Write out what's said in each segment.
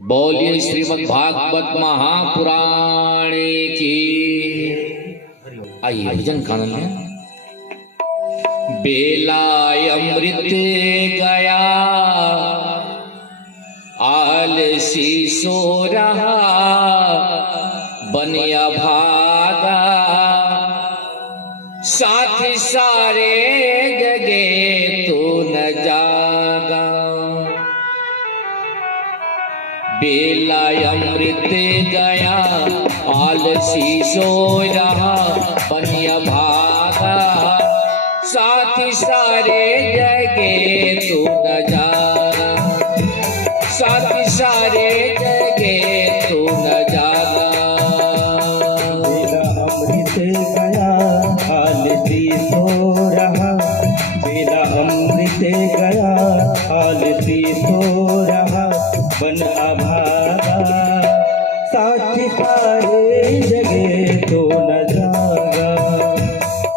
बोलिए श्रीमद् भागवत महापुराण की। आइए भजन का आनंद है। बेला अमृत गया आलसी सो रहा बनिया भागा साथ सारे जगे तो न जागा। बेला अमृत गया आलसी सो रहा बनिया भागा साथ सारे जगे तो न जागा साथ सारे जगे तो न जागा। बेला अमृत गया आलसी सो रहा बेला अमृत गया आलसी सो रहा बन अभागा साथी सारे जगे तो न जागा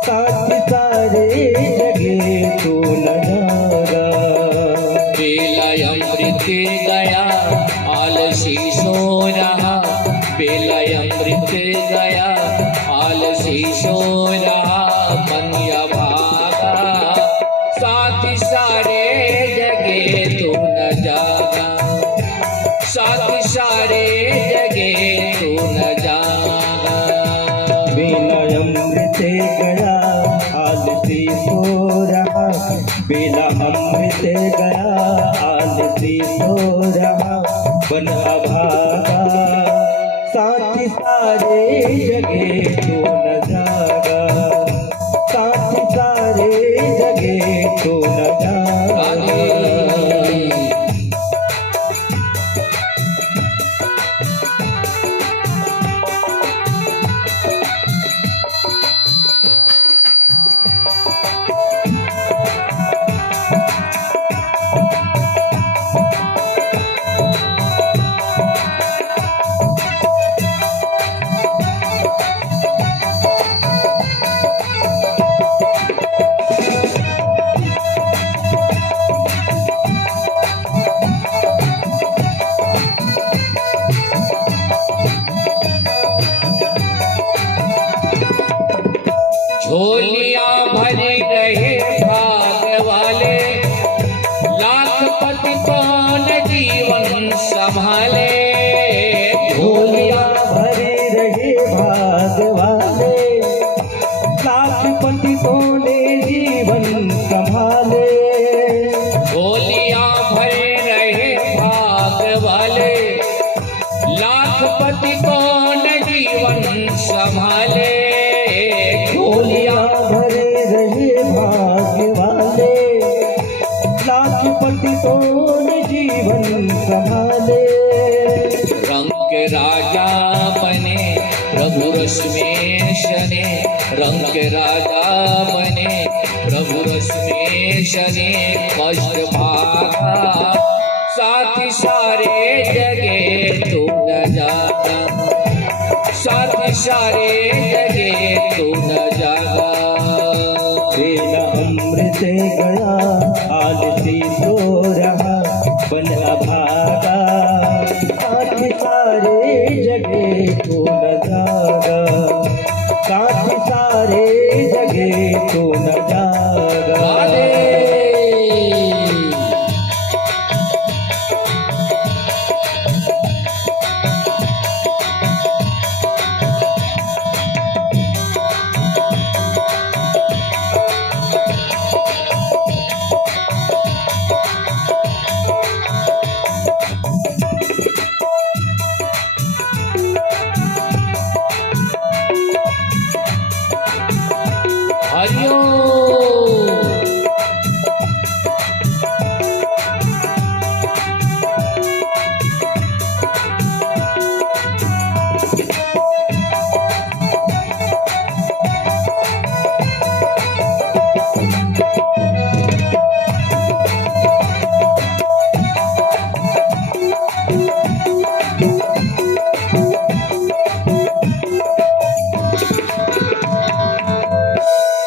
साथी सारे जगे तो न जागा। बेला अमृत गया आलसी सो रहा बेला अमृत गया आलसी सो रहा बनिया भागा साथ सारे जगे तो न जागा साथ सारे जगे तो न जागा। बेला अमृत गया आलसी सो रहा बेला अमृत गया आलसी सो रहा बन अभागा साथी सारे जगे तो न जागा साथी सारे जगे तो न जागा। झोलियां भरी रहे भाग वाले लाखपति कौन जीवन संभाले। झोलियां भरे रहे भाग वाले लाखपति कोने जीवन संभाले। झोलियां भरे रहे भाग वाले लाखपति कौन जीवन संभाले। झोलियां भरे रहे भाग वाले लाखपति कोने जीवन संभाले। रंग के राजा बने प्रभु रश्मेश ने रंग के राजा बने प्रभु रश्मेश ने कष्ट भागा साथ सारे जगे तो न जागा साथ सारे जगे तो न जागा। बेला अमृत गया आलसी सो रहा बन अभागा साथ सारे जगे तो न जागा साथ सारे जगे तो न जागा।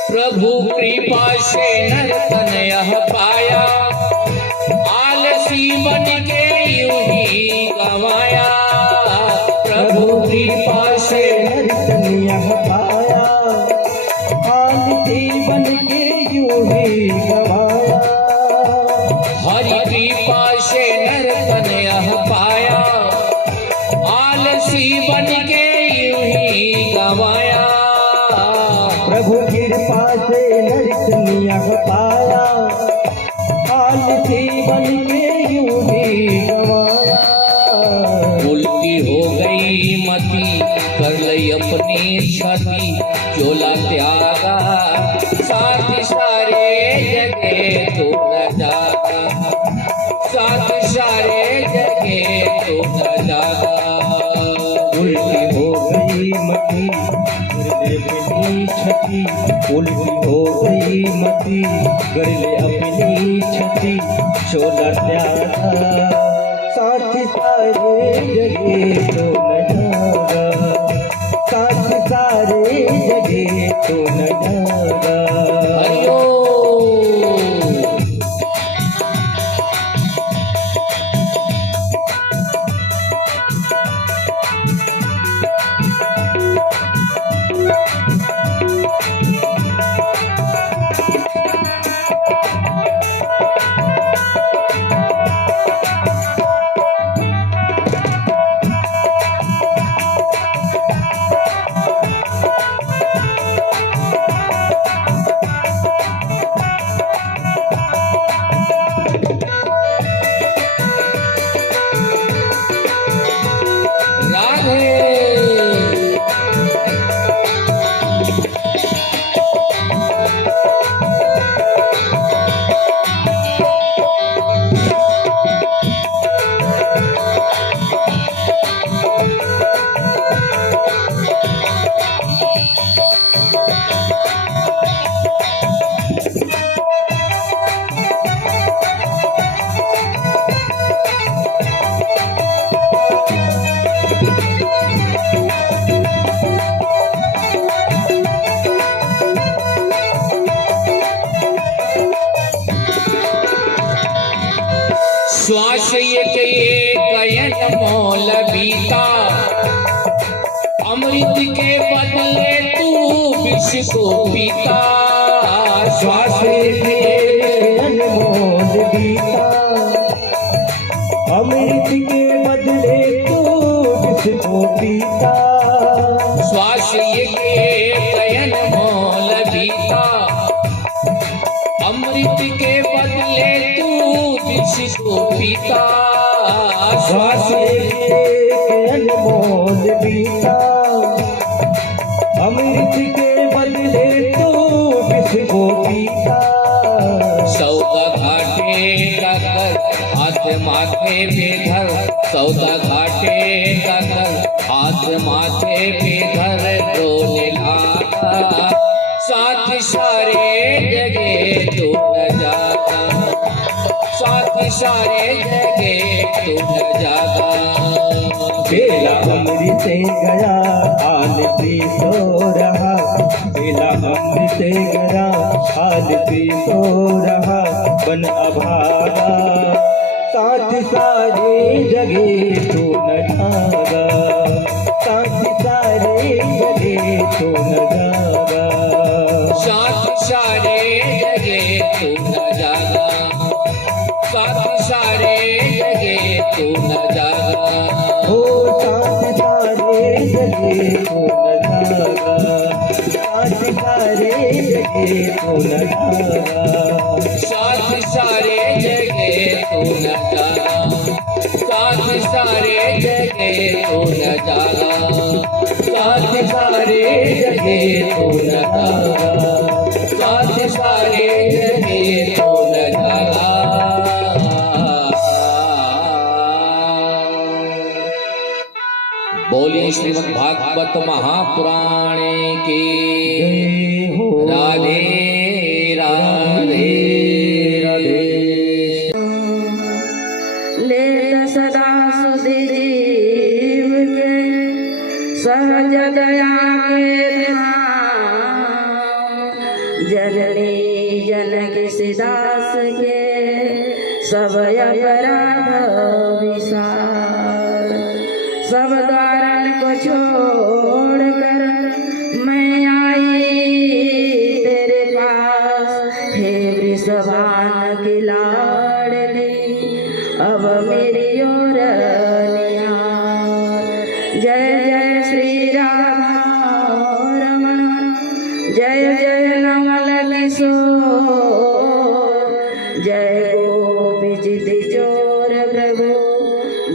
प्रभु कृपा से नर्तन यह पाया आलसी बन के यूं ही गवा बन के यूं ही गवाया। उल्टी हो गई मती कर लई अपनी छाती चोला त्यागा साथ सारे जगे तो न जागा साथ सारे जगे तो न जागा। उल्टी हो गई मती गरले अपनी छती उल्टी हो गई मती गरले अपनी छती शोला त्यागा साथ सारे जगे तो न जागा साथ सारे जगे तो न जागा। हरिओ श्वास एक गयन मोल बीता अमृत के बदले तू विष को पीता। श्वास के अनमोल बीता अमृत के बदले तू जिसको पीता। श्वास एक गयन मोल बीता अमृत के बदले तू विष को पीता। श्वास के अनमोल बीता अमृत के बदले तू जिसको पीता। सौदा घाटे का कर हाथ माथे पे धर सौदा घाटे का कर हाथ माथे पे धर रोने लगा साथ सारे जगे तो न जागा साथ सारे जगे तो न जागा। बेला अमृत गया हाल भी सो रहा बेला अमृत गया हाल भी सो रहा बन अभागा साथ सारे जगे तो न जागा साथ सारे जगे तो न जागा साथ सारे जगे तो न जागा साथ सारे जगे तो न जागा। ओ साथ सारे जगे तो न जागा साथ सारे जगे तो न जागा साथ सारे जगे तो न जागा साथ सारे जगे तो न जागा साथ सारे जगे तो न जागा साथ सारे जगे तो न जागा। बोलिए श्रीमद् भागवत महापुराण की जय हो राधे राधे राधे। ले सदा सुधीव के सहज दया के धाम जननी जनक सिदास के सब अपराध विसार सब द्वारन को छोड़ कर मैं आई तेरे पास हे वृषभान की लाडली अब मेरी ओर निहार। जय जय श्री राधा रमण जय जय नवल किशोर जय गोपी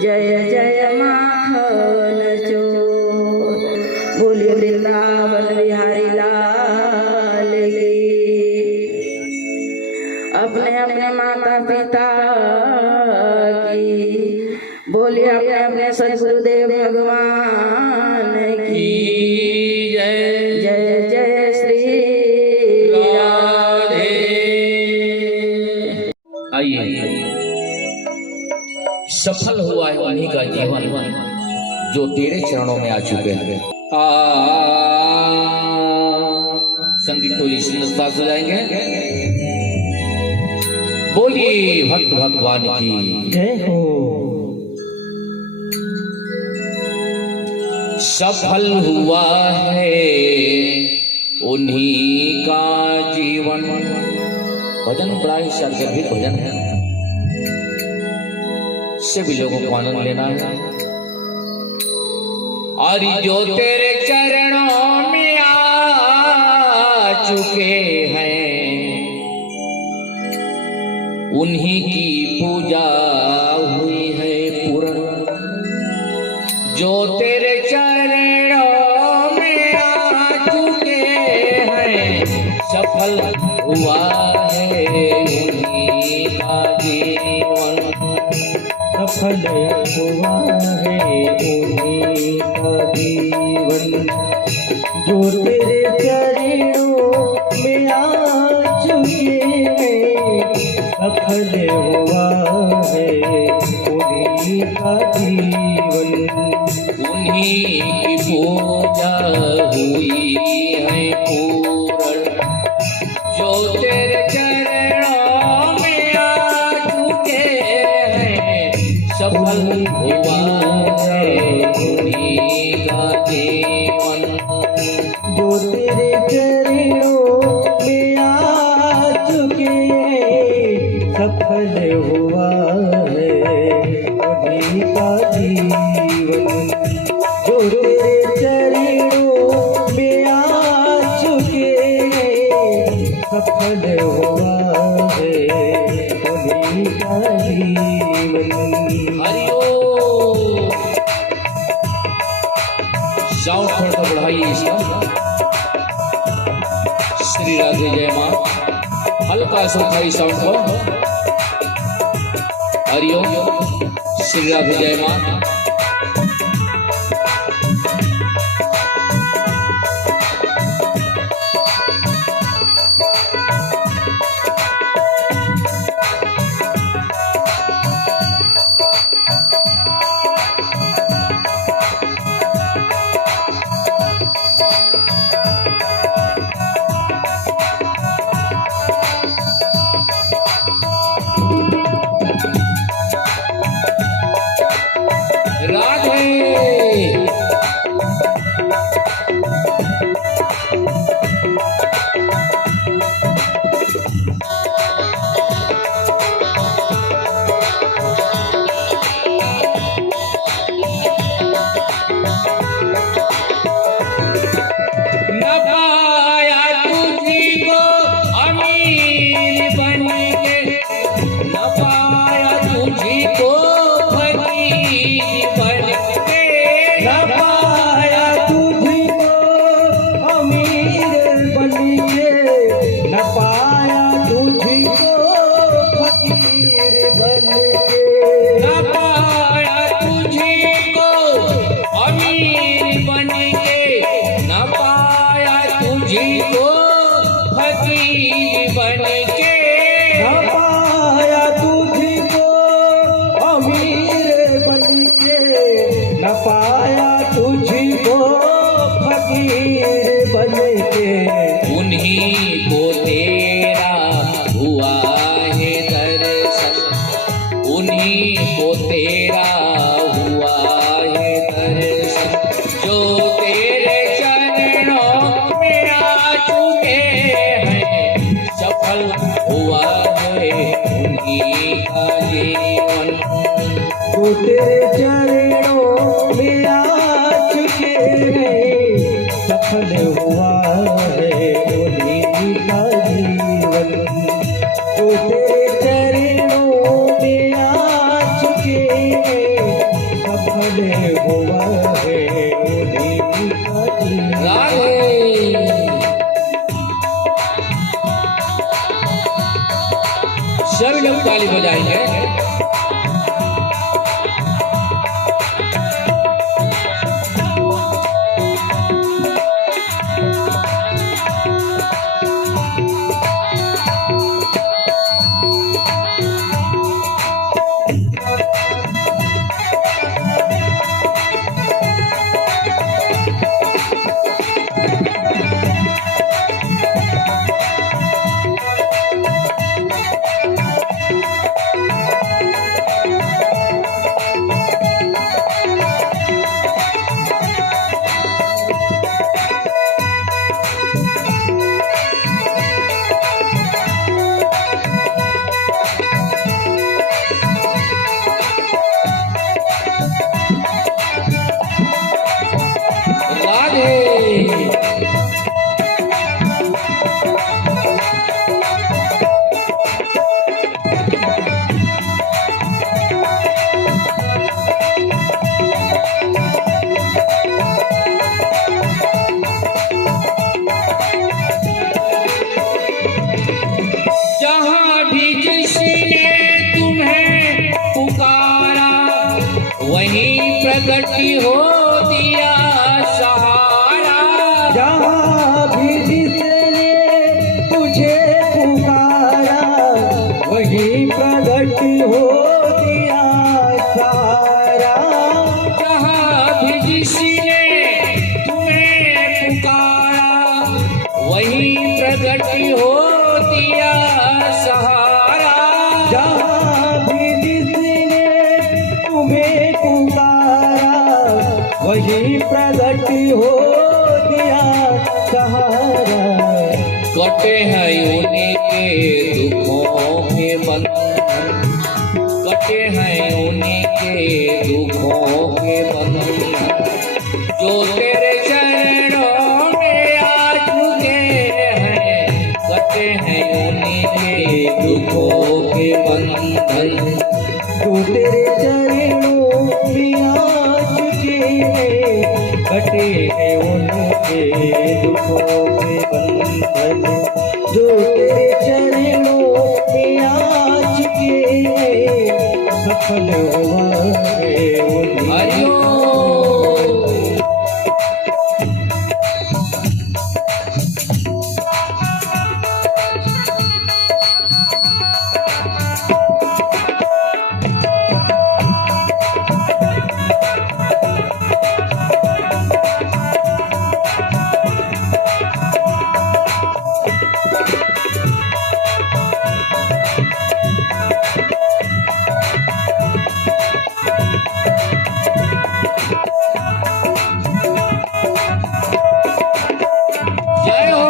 जय जय माखन चोर। बोलिए वृंदावन बिहारी लाल की। अपने अपने माता पिता की, बोलिए अपने अपने सदगुरुदेव भगवान की। जय जय जय श्री राधे। आइए, सफल हुआ है उन्हीं का जीवन जो तेरे चरणों में आ चुके हैं। संगीत टोली सुंदरता से जाएंगे। बोलिए भक्त भगवान की जय हो। सफल हुआ है उन्हीं का जीवन। भजन बड़ा ही सर्वगर्भित भजन है, सभी लोगों को आनंद लेना है। और जो तेरे चरणों में आ चुके हैं उन्हीं की पूजा हुई है पूर्ण। जो तेरे चरणों में आ चुके हैं सफल हुआ है उन्हीं का जीवन। सफल हुआ है उन्हीं का जीवन जो तेरे चरणों में आ चुके हैं। सफल हुआ है उन्हीं का जीवन। उन्हीं की पूजा हुई है पूर्ण। जो तेरे चरणों में आ चुके हैं सफल हुआ है उन्हीं का जीवन। जो तेरे चरणों में आ चुके हैं सफल हुआ है उन्हीं का जीवन। जो तेरे चरणों में आ चुके हैं सफल हुआ है उन्हीं का जीवन। हरिओम। साउंड थोड़ा सा बढ़ाइए इसका। श्री राधे जय मां। हल्का सा उठाइए साउंड को। हरिओम। श्री राधे जय मां। तेरे चरणों में आ चुके हैं, सफल हुआ है उन्हीं का जीवन। तो तेरे चरणों में आ चुके हैं, सफल हुआ है उन्हीं का जीवन। राधे सभी लोग ताली बजाएंगे। जहाँ भी जिसने तुम्हें पुकारा वहीं प्रकट हो दिया सहारा। जहाँ भी जिसने तुझे पुकारा वहीं प्रकट हो दिया सहारा। जहाँ भी जिसने तुम्हें पुकारा वहीं प्रकट हो दिया सहारा। जहाँ भी जिसने तुम्हें पुकारा वहीं प्रकट हो दिया सहारा। कटे हैं उन्हीं के दुखों के बंधन, कटे हैं उन्हीं के दुखों के बंधन, जो तेरे चरणों में आ चुके हैं। कटे हैं उन्हीं के दुखों के बंधन, जो तेरे चरणों में आ चुके हैं। कटे हैं उनके दुखों के बंधन, जो तेरे चरणों में आ चुके हैं। सफल हुआ है उन्हीं हरिओम। जय हो।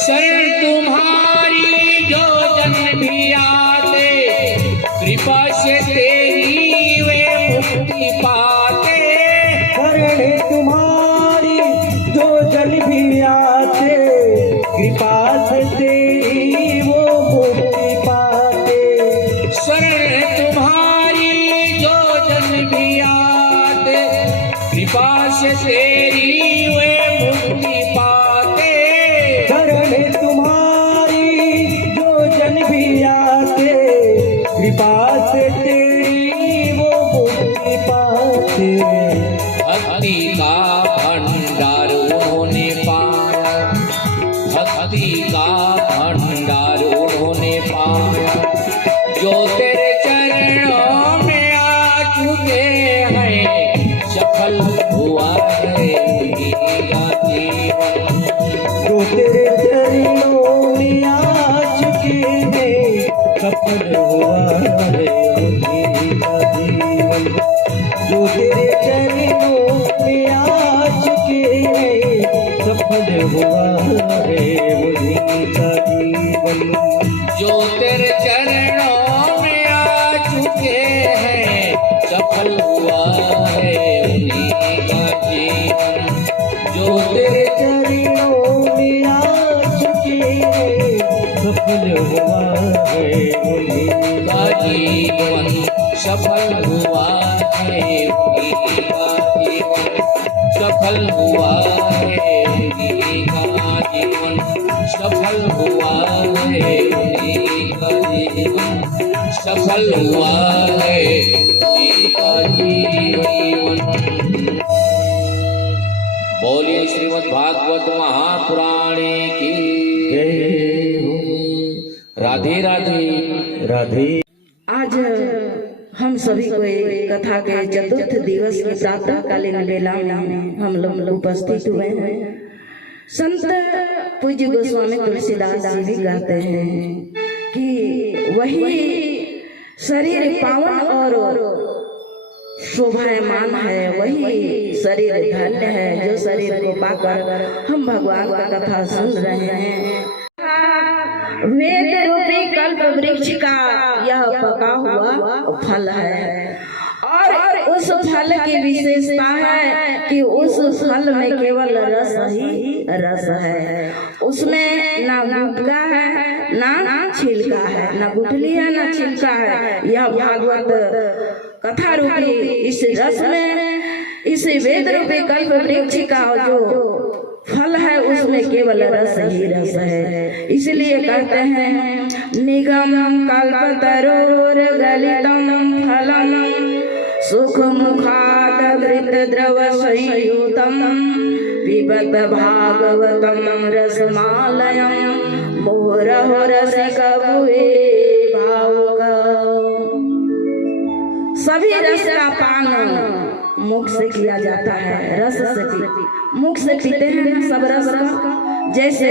शरण तुम्हारी जो जन भी आते, कृपा से तेरी वे मुक्ति पाते। शरण तुम्हारी जो जन भी आते, कृपा से तेरी वो मुक्ति पाते। शरण तुम्हारी जो जन भी आते, कृपा से तेरी वे मुक्ति पाते। शरण तुम्हारी जो जन भी आते, कृपा से तेरी वो मुक्ति पाते। भक्ति का भंडार उन्होंने पाया, भक्ति का भंडार उन्होंने पाया, जो तेरे चरणों में आ चुके हैं। सफल हुआ है मेरा जीवन। जो तेरे चरणों में आ चुके हैं सफल हुआ है उन्हीं का जीवन। जो तेरे चरणों में आ चुके हैं सफल हुआ है उन्हीं का जीवन। जो तेरे चरणों में आ चुके हैं सफल हुआ है उन्हीं का जीवन। जो तेरे चरणों में आ चुके हैं सफल हुआ है उन्हीं का जीवन, सफल हुआ है उन्हीं का जीवन, सफल हुआ है उन्हीं का जीवन, सफल हुआ है उन्हीं का जीवन, सफल हुआ है उन्हीं का जीवन। बोलिए श्रीमद् भागवत महापुराणे की जय हो। राधे राधे राधे। आज हम सभी को एक कथा के चतुर्थ दिवस की प्रातःकालीन वेला में हम लोग उपस्थित हुए हैं। संत पूज्य गोस्वामी तुलसीदास जी भी कहते हैं कि वही शरीर पावन और शोभायमान है, वही शरीर धन्य है जो शरीर को पाकर हम भगवान का कथा सुन रहे हैं। वेद रूपी कल्प वृक्ष का यह पका हुआ फल है और उस फल की विशेषता है कि उस फल में केवल रस ही रस है। उसमें ना गुटका है ना छिलका है, ना गुठली है ना छिलका है। यह भागवत कथा रूपी इस रस में, इस वेद रूपी कल्प वृक्ष का जो फल है उसमें केवल रस ही रस है। इसलिए कहते हैं निगम कल्पतरोर गलितम फलम सुख मुखादृत द्रव संयुतम पिबत भागवतम रसमालयम मोरहो रसिक भुवे भावुक। सभी रस का पान मुख से किया जाता है, रस से मुख से पीते हैं ना सब रस का। जैसे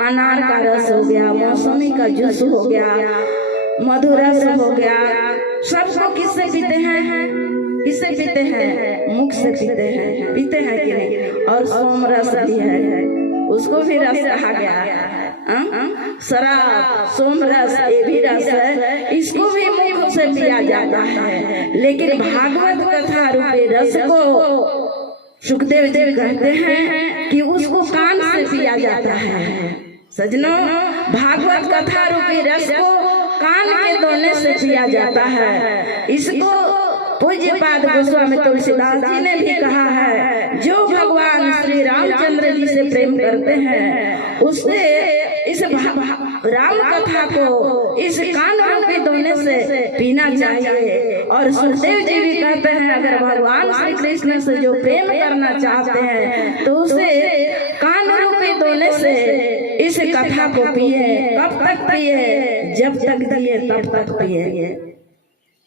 अनार का रस हो गया, मौसमी का जूस हो गया, मधुरस हो गया, सबको किससे पीते हैं? किससे पीते हैं? मुख से पीते हैं। पीते हैं कि नहीं? और सोम रस भी है, उसको भी रस कहा गया है। शराब, सोम रस, ये भी रस है, इसको भी मुख से पिया जाता है। लेकिन भागवत कथा रूपी रस को सुखदेव जी कहते हैं कि उसको कान से पिया जाता है। सजनों, भागवत कथा रूपी रस को कान के दोने से पिया जाता है। इसको पूज्य पाद गोस्वामी तुलसीदास जी ने भी कहा है, जो भगवान श्री रामचंद्र जी से प्रेम करते हैं उससे इस राम कथा को इस कान रूपी दोने से पीना चाहिए। और सुखदेव जी भी कहते हैं अगर भगवान श्री कृष्ण से जो प्रेम करना चाहते हैं तो उसे कान रूपी दोने से इस कथा को पिए। कब तक पिए? जब तक जिए तब तक पिए।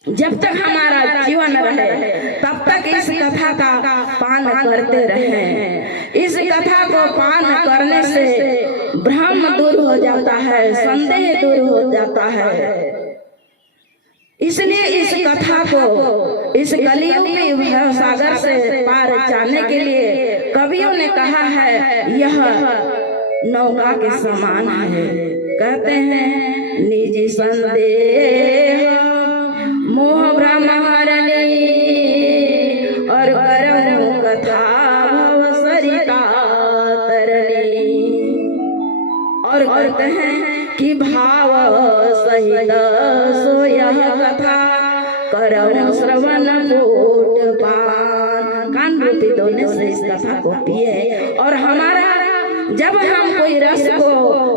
जब तक हमारा जीवन रहे तब तक इस कथा का पान करते रहे। इस कथा को पान करने से भ्रम दूर हो जाता है, संदेह दूर हो जाता है। इसलिए इस कथा को इस कलियुग के भव सागर से पार जाने के लिए कवियों ने कहा है यह नौका के समान है। कहते हैं निजी संदेह मोह भ्रम हरणी और करम कथा भव सरिता तरणी। और कहते हैं कि भाव सहित सो यह कथा करम श्रवण कोट पान। कान रूपी दोने से इस कथा को पिए। और हमारा जब हम कोई रस को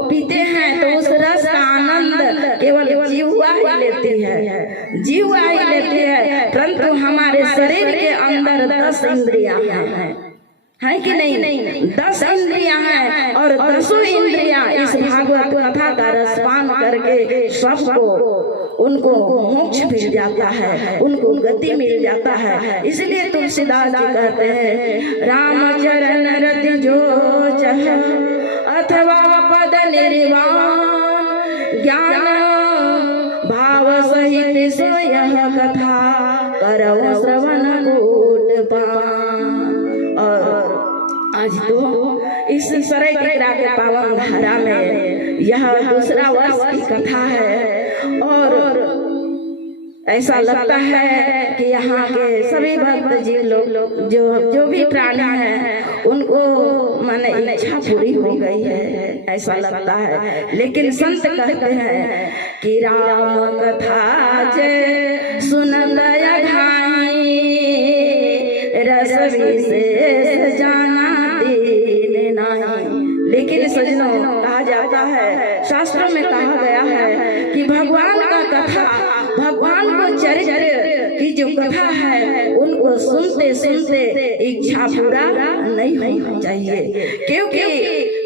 पीते हैं तो उस रस का आनंद केवल जीवा ही लेती है, जीवा ही लेती है। परंतु हमारे शरीर के अंदर 10 इंद्रियां हैं कि नहीं? 10 इंद्रियां हैं और 10 इंद्रियां इस भागवत कथा का रसपान करके सबको उनको मोक्ष मिल जाता है, उनको गति मिल जाता है। इसलिए तुलसीदास जी कहते हैं, राम चरण रति जो चह अथवा पद निर्वाण, ज्ञान भाव सहित सो यह कथा करौ श्रवण कोट पान। और आज तो इस सराय टिकरा के पावन धारा में यह दूसरा वर्ष की कथा है और ऐसा लगता है कि यहाँ के सभी भक्त जी लोग जो भी प्राणी हैं उनको माने इच्छा पूरी हो गई है, ऐसा लगता है। लेकिन संत कहते हैं कि राम कथा जे सुनंद घाई, रस विशेष जाना दीन नाही। लेकिन सजनों, कहा जाता है, शास्त्रों में कहा गया है कि भगवान का कथा, भगवान को चरित्र की जो कथा है उनको सुनते सुनते इच्छा पूरा नहीं होना चाहिए। क्योंकि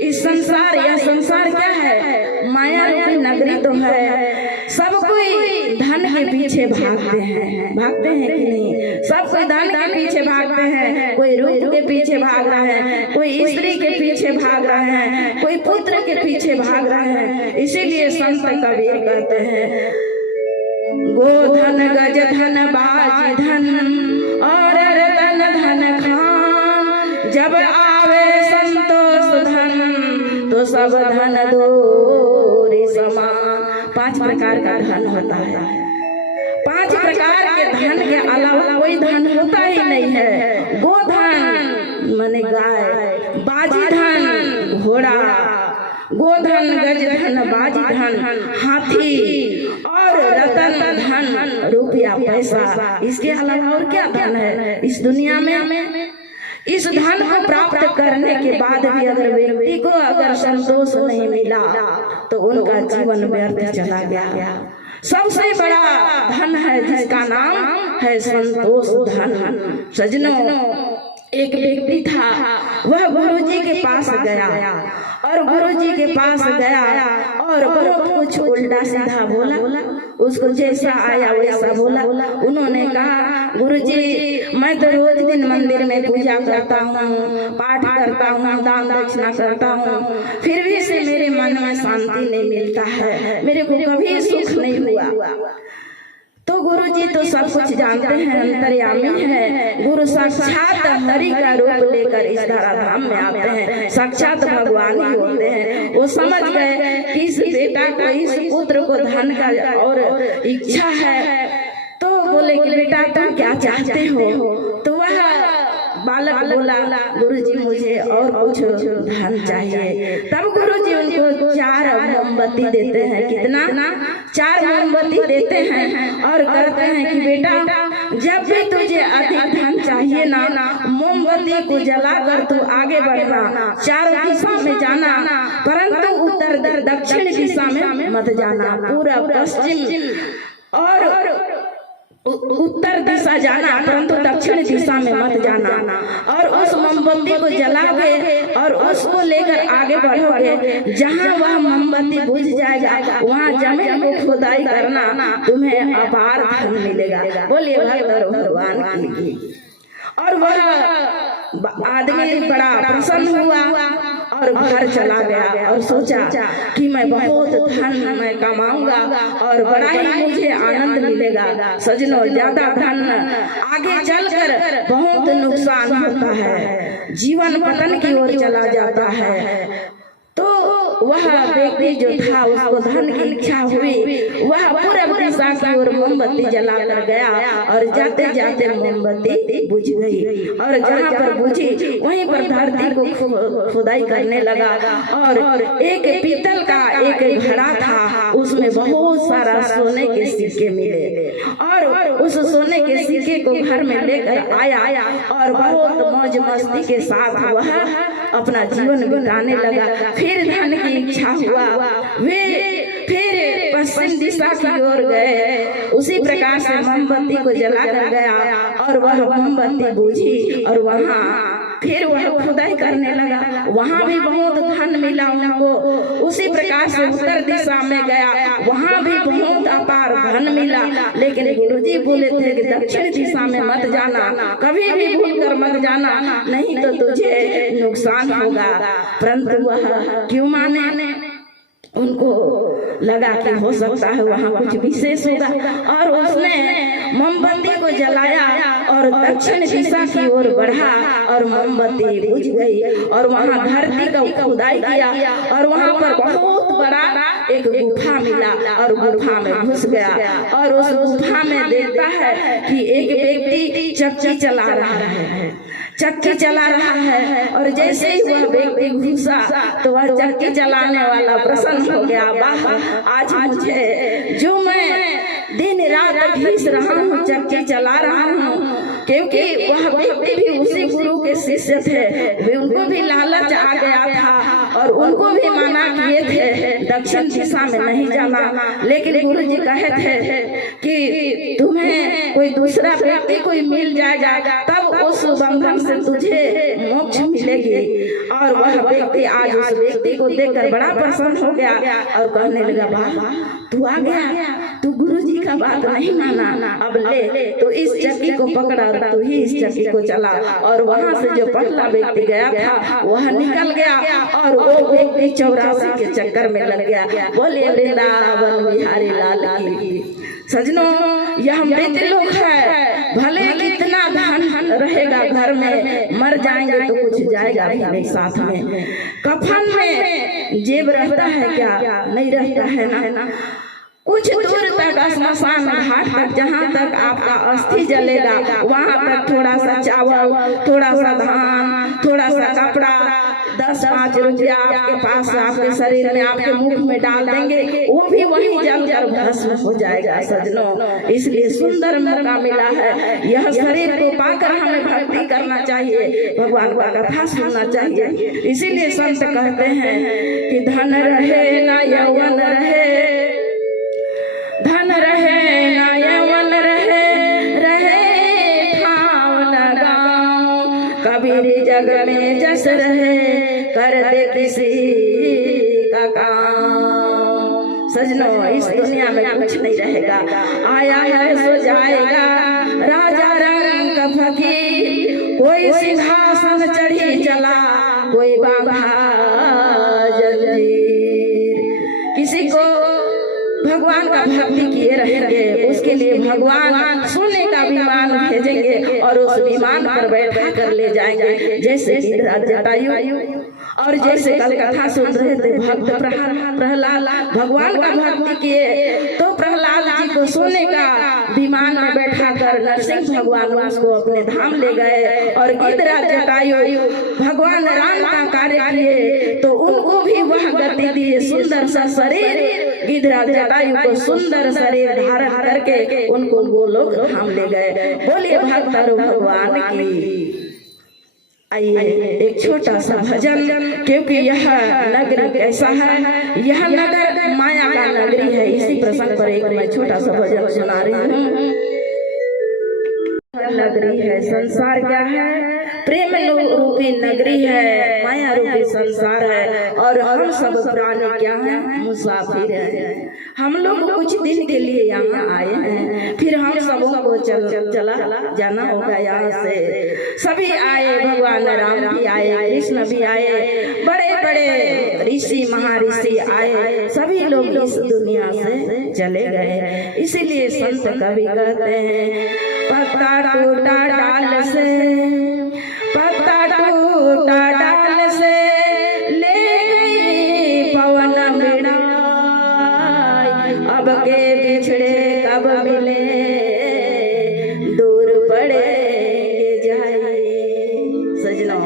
इस संसार, यह संसार क्या है, माया रूपी नगरी तो है। सब कोई धन के पीछे भागते हैं कि नहीं? सब कोई धन के पीछे भागते हैं, कोई रूप के पीछे भाग रहा है, कोई स्त्री के पीछे भाग रहा है, कोई पुत्र के पीछे भाग रहा है। इसीलिए संत कबीर कहते हैं, गोधन गज धन बाज धन और रतन धन खान, जब आवे संतोष धन तो सब धन दोरी समान। 5 प्रकार का धन होता है। 5 प्रकार के धन के अलावा कोई धन होता ही नहीं है। गोधन माने गाय, बाजी धन घोड़ा, गोधन गज धन बाजी धन हाथी, और रतन धन रुपया पैसा। इसके अलावा और क्या धन है इस दुनिया में? इस धन को प्राप्त करने के बाद भी अगर व्यक्ति को अगर संतोष नहीं मिला तो उनका जीवन व्यर्थ चला गया। सबसे बड़ा धन है जिसका नाम है संतोष धन। सजनों, एक व्यक्ति था, वह गुरुजी के पास गया और गुरुजी के पास गया और बहुत कुछ उल्टा सीधा बोला, उसको जैसा आया वैसा बोला। उन्होंने कहा, गुरुजी मैं तो रोज दिन मंदिर में पूजा करता हूँ, पाठ करता हूँ, दान दक्षिणा करता हूँ, फिर भी से मेरे मन में शांति नहीं मिलता है, मेरे को कभी सुख नहीं हुआ। तो गुरुजी तो सब कुछ जानते हैं, अंतर्यामी है। गुरु साक्षात हरि का रूप लेकर इस धराधाम में आते हैं, साक्षात भगवान ही होते हैं। वो समझ गए कि इस बेटा को, इस पुत्र को धन का और इच्छा है। तो बोले कि बेटा तुम क्या चाहते हो? तो वह बालक बोला, गुरुजी मुझे और कुछ धन चाहिए। तब गुरुजी उनको 4 मोमबत्ती देते हैं। कितना? 4 मोमबत्ती देते हैं और कहते हैं कि बेटा जब भी तुझे अधिक धन चाहिए ना, मोमबत्ती को जलाकर तू आगे बढ़ना, 4 दिशा में जाना, परंतु उत्तर दक्षिण दिशा में मत जाना, पूर्व पश्चिम और उत्तर दिशा जाना, परंतु दक्षिण दिशा में मत जाना। और उस मोमबत्ती को जलाओगे और उसको लेकर आगे बढ़ोगे, जहाँ वह मोमबत्ती बुझ जाएगा वहाँ जमीन को खुदाई करना, तुम्हें अपार धन मिलेगा। बोलिए भगवान की। और वह आदमी बड़ा प्रसन्न हुआ और घर चला गया और सोचा कि मैं बहुत धन मैं कमाऊंगा और बड़ा ही मुझे आनंद मिलेगा। सजनों, ज्यादा धन आगे चलकर बहुत नुकसान होता है, जीवन पतन की ओर चला जाता है। तो वह व्यक्ति जो था, उसको धन की इच्छा हुई, वह पूर्व दिशा की ओर मोमबत्ती जलाकर गया और जाते जाते मोमबत्ती बुझ गई। और जहाँ पर बुझी वहीं पर धरती को खुदाई करने लगा और एक पीतल का एक घड़ा था, उसमें बहुत सारा सोने के सिक्के मिले और उस सोने के सिक्के को घर में लेकर आया और बहुत मौज मस्ती के साथ वह अपना जीवन बिताने लगा। फिर धन की इच्छा हुआ, वे फिर पश्चिम दिशा की ओर गए। उसी प्रकार से मोमबत्ती को जलाकर गया और वह मोमबत्ती बुझी और वहाँ फिर वह खुदाई करने लगा, वहां भी बहुत धन मिला उनको। उसी प्रकार से उत्तर दिशा में गया, वहां भी बहुत अपार धन मिला। लेकिन गुरुजी बोले थे कि दक्षिण दिशा में मत जाना, कभी भी भूल कर मत जाना, नहीं तो तुझे नुकसान होगा। परंतु वह क्यों माने? उनको लगा कि हो सकता है वहाँ कुछ विशेष होगा, और उसने मोमबत्ती को जलाया और दक्षिण दिशा की ओर बढ़ा और मोमबत्ती बुझ गई। और वहाँ धरती का खुदाई किया और वहाँ पर बहुत बड़ा एक गुफा मिला और गुफा में घुस गया। और उस गुफा में देखता है कि एक व्यक्ति चक्की चला रहा है, चक्की चला रहा है। और जैसे ही वह व्यक्ति घुसा तो वह चक्की चलाने वाला प्रसन्न हो गया, वाह आज मुझे जो मैं दिन रात घिस रहा हूँ, चक्की चला रहा हूँ। क्योंकि वह व्यक्ति भी उसी गुरु के शिष्य थे, वे उनको भी लालच आ गया था और उनको भी मना किए थे दक्षिण दिशा में नहीं जाना। लेकिन गुरु जी कहे थे कि तुम्हें कोई दूसरा व्यक्ति कोई मिल जाएगा, तब उस बंधन से तुझे मोक्ष मिलेगी। और वह व्यक्ति आज उस व्यक्ति को देखकर बड़ा प्रसन्न हो गया और कहने लगा, वाह तू आ गया, तू गुरु जी का बात नहीं माना, अब ले तो इस चक्की को पकड़ा, तू ही इस चक्की को चला। और वहाँ से जो पहला व्यक्ति गया था वह निकल गया और वो व्यक्ति 84 के चक्कर में लग गया। बोले वृंदावन बिहारी लाल की। सजनों, यह मृत लोक है, भले कितना धन रहेगा घर में, मर जाएंगे तो कुछ जाएगा भी नहीं साथ में। कफन में जेब रहता है क्या? नहीं रहता है ना। कुछ दूर तक स्मशान घाट तक, जहाँ तक आपका अस्थि जलेगा वहाँ तक थोड़ा सा चावल, थोड़ा सा धान, थोड़ा सा कपड़ा, 10-5 रुपया आपके पास आपके शरीर में आपके मुख में डाल देंगे, वो भी वहीं जलकर भस्म हो जाएगा। सजनों, इसलिए सुंदर मौका मिला है, यह शरीर को पाकर हमें भक्ति करना चाहिए, भगवान का कथा सुनना चाहिए। इसीलिए संत कहते हैं कि धन रहे ना यौवन रहे, धन रहे ना यौवन रहे, रहे ठाव न गाँव, कबीर जग में जस रहे, कर दे किसी का काम। सजनों, इस दुनिया में कुछ नहीं रहेगा, आया है सो जाएगा, राजा रंग का फकीर, कोई सिंहासन चढ़ी चला, कोई बाबा जंजीर। किसी को भगवान का भक्ति किए रहेंगे, उसके लिए भगवान सोने का विमान भेजेंगे और उस विमान पर बैठा कर ले जाएंगे, जैसे जटायु। और जैसे कल कथा सुन रहे थे, भक्त प्रहलाद भगवान का भक्ति किए तो प्रहलाद जी को सोने का विमान में बैठा कर नरसिंह भगवान उसको अपने धाम ले गए। और गिद्धराज जटायु भगवान राम का कार्य किए तो उनको भी वह गति दिए, सुंदर सा शरीर। गिद्धराज जटायु को सुंदर शरीर धारण करके उनको गोलोक धाम ले गए। बोलिए भक्त भगवान की। आइए एक छोटा सा भजन, क्योंकि यह नगरी कैसा है, यह नगर माया का नगरी है। इसी प्रसंग पर एक मैं छोटा सा भजन सुना रही हूँ। नगरी है, संसार क्या है? प्रेम रूपी नगरी है, माया रूपी संसार है। और हम सब प्राणी क्या है? मुसाफिर है। हम लोग कुछ दिन के लिए यहाँ आए हैं, फिर हम सबों को चला जाना होगा यहाँ से। सभी आए, भगवान राम भी आए, कृष्ण भी आए, बड़े बड़े ऋषि महर्षि आए, सभी लोग इस दुनिया से चले गए। इसीलिए संत कवि कहते हैं, पत्ता टूटा डाल से, पत्ता टूटा डाल से, ले गई पवन बिनाई, अब के बिछड़े कब मिले, दूर पड़ेंगे जाए। सजनों,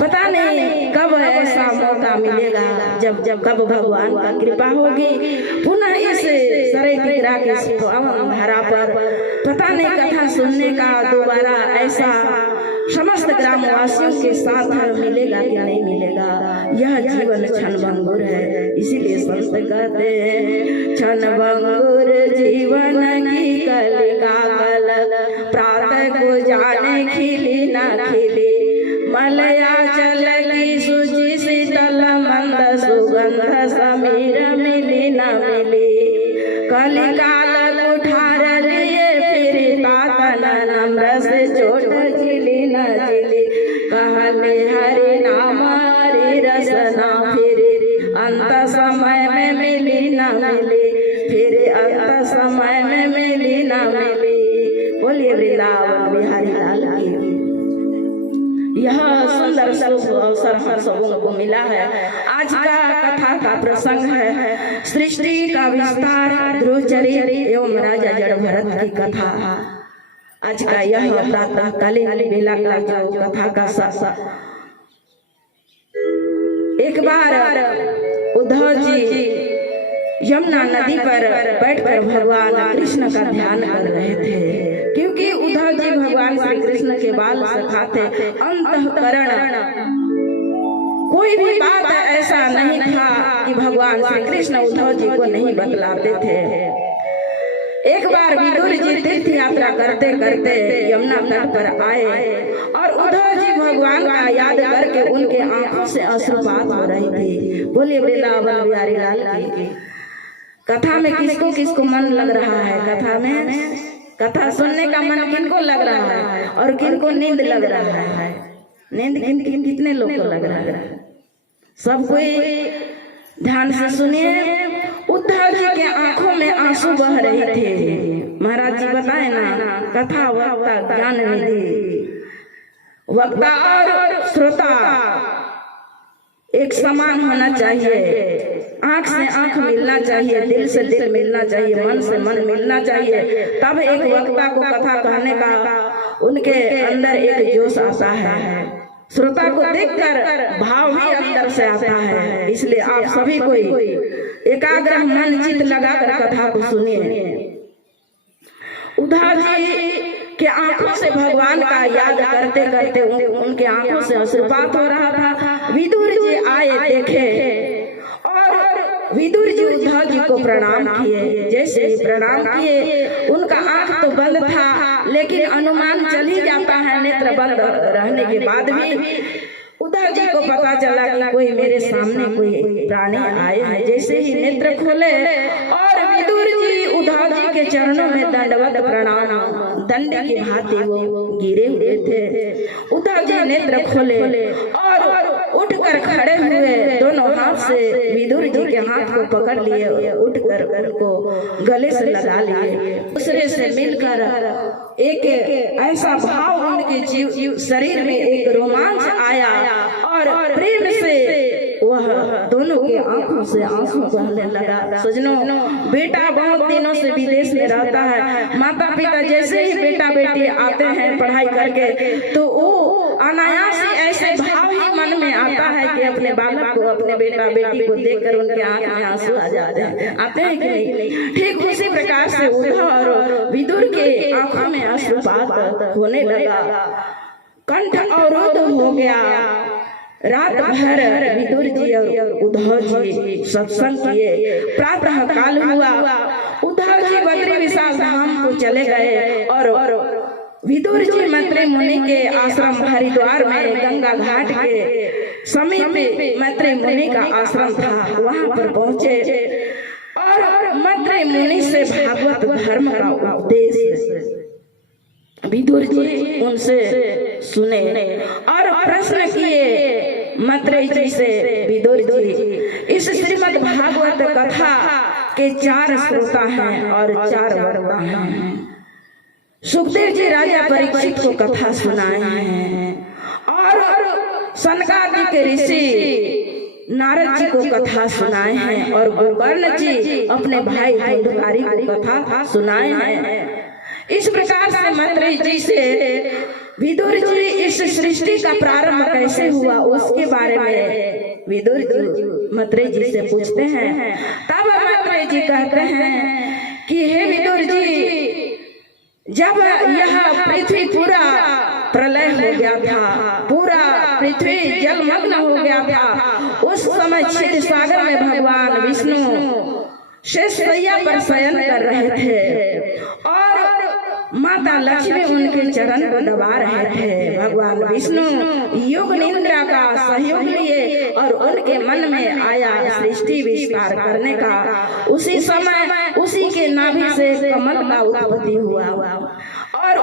पता नहीं कब ऐसा मौका मिलेगा, जब कब भगवान का कृपा होगी, पुनः इस सरे दिगरा के पावन धारा पर पता नहीं कथा सुनने का दोबारा ऐसा समस्त ग्रामवासियों के साथ मिलेगा कि नहीं मिलेगा। यह जीवन क्षणभंगुर है। इसीलिए संत कहते हैं, क्षणभंगुर जीवन की कलिका कल, प्रातः को जाने खिली न खिली, मलयाचल की सूची शीतल मंद सुगंध समीर मिली न मिली कलिकाल कुठार लिए फिर तातन नम्र से चोट झिली न झिली कहले हरि नाम हरि रसना फिर अंत समय में मिली न मिली फिर अंत समय में मिली न मिली। बोलिए वृंदावन बिहारी लाल की। यह सुंदर शुभ अवसर हम सबों को मिला है। आज का कथा का प्रसंग है सृष्टि का विस्तार, ध्रुवचरित एवं राजा जड़ भरत की कथा। आज का यह प्रातःकालीन बेला का जो कथा का एक बार उद्धव जी यमुना नदी पर बैठकर भगवान कृष्ण का ध्यान कर रहे थे, क्योंकि उद्धव जी भगवान श्री कृष्ण के बाल सखा थे। अंतःकरण कोई भी बात ऐसा नहीं था कि भगवान श्री कृष्ण उद्धव जी को नहीं बतलाते थे। एक बार विदुर जी तीर्थ यात्रा करते करते यमुना तट पर आए और उद्धव जी भगवान का याद करके उनके आंखों से अश्रुपात हो रही थी। बोलिए वृंदावन बिहारी लाल की। कथा में किसको किसको मन लग रहा है? कथा में कथा सुनने का मन किनको लग रहा है और किनको नींद लग रहा है? नींद कितने लोग को लग रहा है? सब कोई ध्यान से सुनिए। उद्धव जी के आंखों में आंसू बह रहे थे। महाराज जी बताए ना, कथा वक्ता ज्ञान निधि, वक्ता और श्रोता एक समान होना चाहिए। आंख से आंख मिलना चाहिए, दिल से दिल मिलना चाहिए, मन से मन मिलना चाहिए। तब एक वक्ता को कथा कहने का उनके अंदर एक जोश आता है। श्रोता को देखकर भाव भी अंदर से आता है। इसलिए आप सभी कोई एकाग्र मन चित लगाकर कथा को सुनिए। उद्धव जी के आंखों से भगवान का याद करते करते उनके आंखों से अश्रुपात हो रहा था। विदुर जी आए, देखे और विदुर जी उद्धव जी को प्रणाम किए। जैसे ही प्रणाम किए, उनका आंख तो बंद था, लेकिन अनुमान चल ही जाता है नेत्र बंद रहने के बाद भी। उद्धव जी को पता चला कि कोई मेरे सामने कोई प्राणी आए हैं। जैसे ही नेत्र खोले और विदुर जी उद्धव जी के चरणों में दंडवत प्रणाम, दंड की भांति वो गिरे हुए थे। उद्धव जी नेत्र खोले और उठकर खड़े हुए, दोनों हाथ से विदुर जी के हाथ को पकड़ लिए, उठकर उनको गले से लगा लिए। दूसरे से मिलकर एक ऐसा भाव उनके शरीर में एक रोमांच आया और प्रेम से वह दोनों के आंखों से आंसू बहने लगा। सजनों, बेटा बहुत दिनों से विदेश में रहता है। माता पिता जैसे ही बेटा बेटी आते हैं पढ़ाई करके, तो वो अनायास ही ऐसे भाव ही मन में आता है कि अपने बालक को, अपने बेटा बेटी को देखकर उनके आंख में आंसू आ जाते हैं। आते हैं कि नहीं? ठीक उसी प्रकार से उद्धव और विदुर के आंखों में अश्रुपात होने लगा। कंठ अवरोध हो गया। रात भर विदुर जी और उद्धव जी सत्संग किए। प्रातः काल हुआ, उद्धव जी बद्री विशाल धाम को चले गए और विदुर जी मैत्री मुनि के आश्रम हरिद्वार में गंगा घाट के समीप मैत्री मुनि का आश्रम था, वहां पर पहुंचे और मैत्री मुनि से भागवत धर्म का उपदेश विदुर जी उनसे सुने और प्रश्न किए मैत्री जी से। विदुर जी, इस श्रीमद् भागवत कथा के 4 श्रोता हैं और 4 वक्ता हैं। सुखदेव जी राजा परीक्षित को कथा सुनाए हैं और सनकादि के ऋषि नारद जी को कथा सुनाए हैं और गोकर्ण जी अपने भाई धुंधकारी को कथा सुनाए हैं। इस प्रकार से मैत्री जी से विदुर जी इस सृष्टि का प्रारंभ कैसे हुआ उसके बारे में विदुर जी मैत्री जी से पूछते हैं। तब मैत्री जी कहते हैं कि हे विदुर जी, जब यह पृथ्वी पूरा प्रलय हो गया था, पूरा पृथ्वी जलमग्न हो गया था, उस समय क्षीर सागर में भगवान विष्णु शेषशैया पर शयन कर रहे थे और माता लक्ष्मी उनके चरण को दबा रहे थे। भगवान विष्णु योग निद्रा का सहयोग लिए और उनके मन में आया सृष्टि विस्तार करने का। उसी समय उसी के नाभि से कमल का उत्पत्ति हुआ और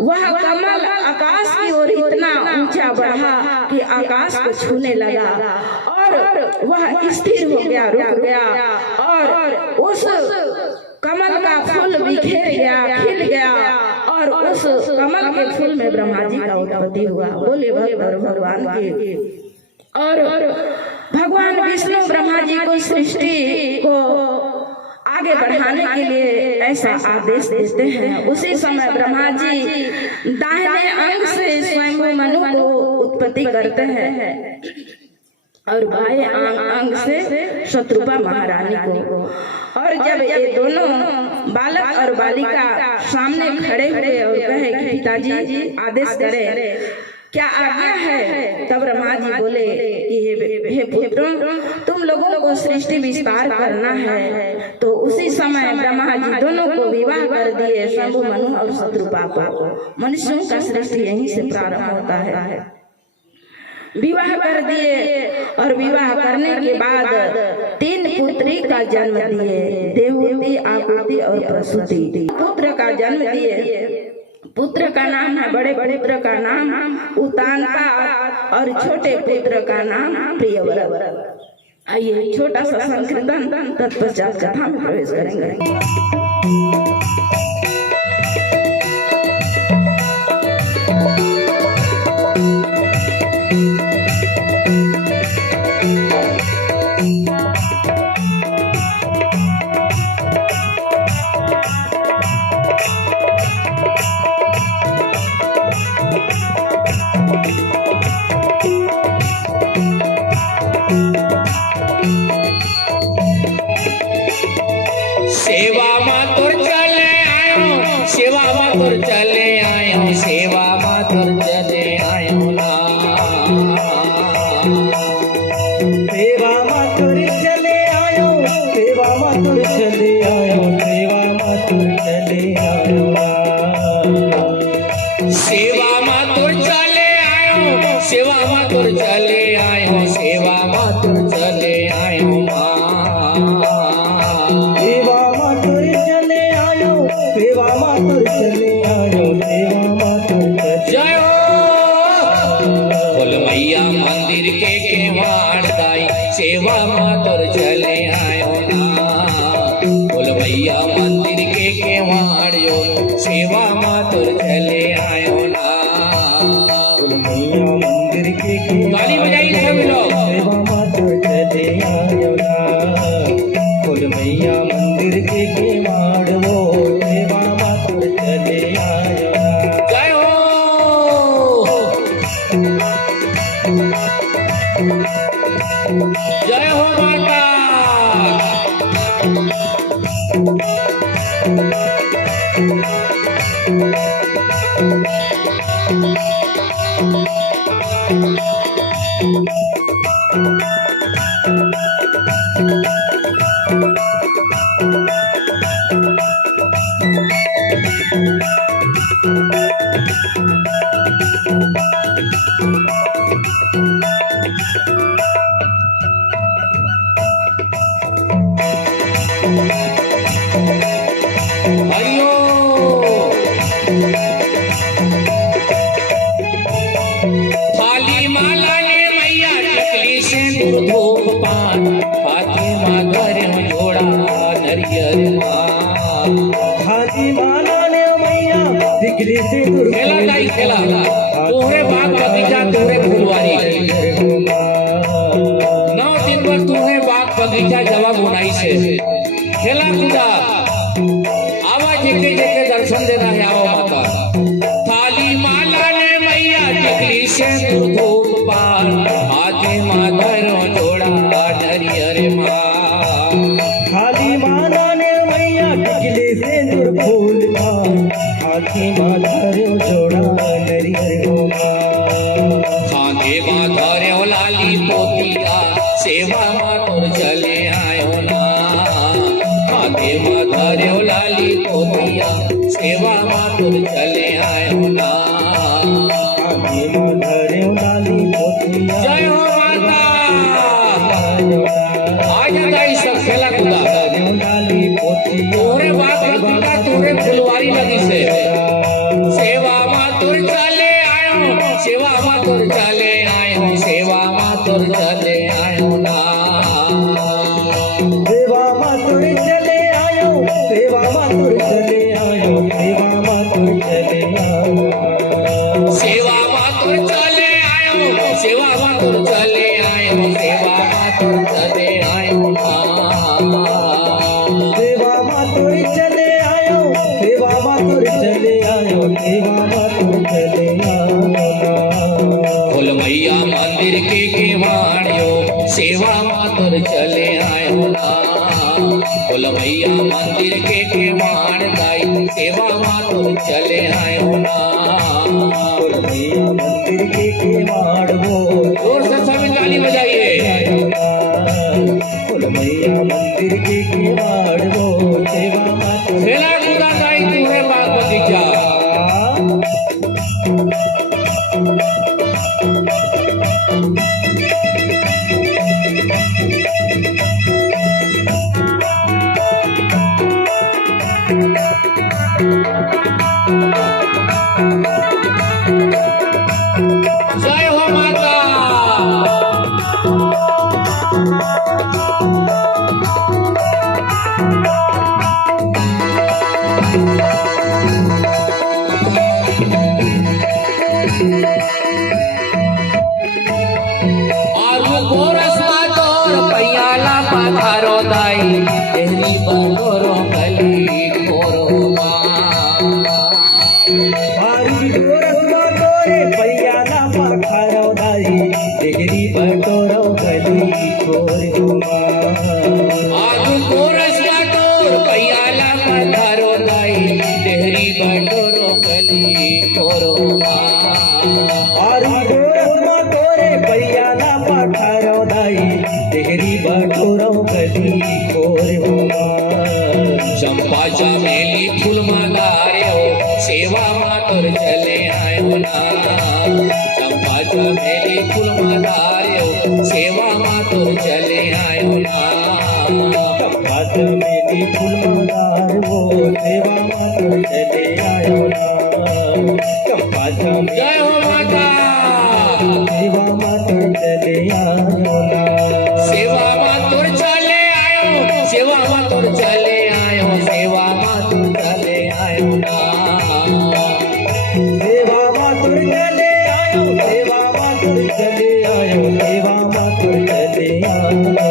वह कमल आकाश की ओर इतना ऊंचा बढ़ा कि आकाश को छूने लगा और वह स्थिर हो गया, रुक गया और उस कमल का फूल बिखेर गया, खिल गया और उस कमल के फूल में ब्रह्मा जी का उत्पत्ति हुआ। बोले भगवान की। और भगवान विष्णु ब्रह्मा जी को सृष्टि को आगे बढ़ाने के लिए ऐसा आदेश देते हैं। उसी समय ब्रह्मा जी दाहिने अंग से स्वयं मनु को उत्पत्ति करते हैं और बाएं अंग से शत्रुपा महारानी को। और जब ये दोनों बालक और बालिका सामने खड़े हुए और कहे कि पिताजी आदेश करें, क्या आज्ञा है? तब ब्रह्मा जी बोले कि हे पुत्रों, तुम लोगों को सृष्टि विस्तार करना है। तो उसी समय ब्रह्मा जी दोनों को विवाह कर दिए, शंभु मनु और शत्रुपा को। मनुष्यों का सृष्टि यहीं से प्रारंभ होता है। विवाह कर दिए और विवाह करने के बाद 3 पुत्री का जन्म दिए, देवहूति, आकुति और प्रसूति। पुत्र का जन्म दिए। पुत्र का नाम है, बड़े पुत्र का नाम उतानपा और छोटे पुत्र का नाम प्रियव्रत। आइए छोटा सा संकीर्तन तत्पश्चात कथा में प्रवेश करेंगे। सेवा मातुर चले आयो, सेवा मातुर चले आयो, सेवा मातुर चले आयो ना। सेवा मातुर चले आयो, सेवा मातुर चले आयो, सेवा मातुर चले आयो ना। सेवा मातुर चले आयो, सेवा मातुर चले आयो, सेवा मातुर चले आयो माँ। सेवा मातुर चले आयो, सेवा मातुर चले आयो, सेवा मातुर जय हो बोल मैया मंदिर के केवाड़ दाई, सेवा मातुर चले आयो ना। बोल मैया मंदिर के केवाड़ यो, सेवा मातुर चले आयो ना। बोल मैया मंदिर के ताली बजाइए सभी लोग। सेवा मातुर चले आयो ना। बोल मैया मंदिर के केवाड़ वो, सेवा मातुर चले आयो ना। जय हो जय हो माता। हरिओ थाली माला ने मैया टिकली से धूप पान, हाथी माधर जोड़ा नरियर माँ। हाथी माला ने मैया दिखली से खेला जाई खेला, तोहरे बाग बगीचा तोहरे फुलवारी, 9 दिन पर तोहरे बाग बगीचा जवाब बुनाई से खेला कूदा। आवा जेके जेके दर्शन देना है आओ माता। थाली माला ने मैया टिकली से धूप पान, हाथी माधर जोड़ा नरियर माँ। थाली माला ने मैया टिकली से फूल पान, हाथी माधर जोड़ा नरियर माँ। खांधे माधर लाली पोतिया, सेवा मातुर चले आयो ना। खांधे माधर लाली पोतिया, सेवा बोल मैया मंदिर के केवाड़ दाई सेवा माँ तुर चले आयो ना बोल मैया मंदिर के केवाड़ वो जोर से सभी ताली बजाइए आयो ना बोल मैया मंदिर के केवाड़ वो सेवा माँ तुर खेला कूदा दाई तू है बाग बगीचा जय हो माता आलू गोरस मातोर पैयाला पाथारो दाई तेरी बलोरो गली खोरो आरी गोरस तोरे पैयाला पाखारो दाई तेरी बटोरो गली खोर आलू गोरस मातोर पैयाला पाथारो दाई तेरी बलोरो गली खोरो आरी गोरस तोरे पैयाला पाखारो दाई तेरी बटोरो गली खोर चंपा चमेली फूल मालारे हो सेवा मातोर चले आयो ना चंपा चमेली फूल मालारे हो सेवा मातोर चले आयो ना चंपात मेरी फूल मदार वो सेवा मातुर चले आयो ना चंपात जय हो माता सेवा मातुर चले आयो ना सेवा मातोर चले आयो सेवा मातोर चले आयो सेवा मातोर चले आयो ना सेवा मातुर चले आयो सेवा मातुर चले आयो सेवा मातुर चले आयो ना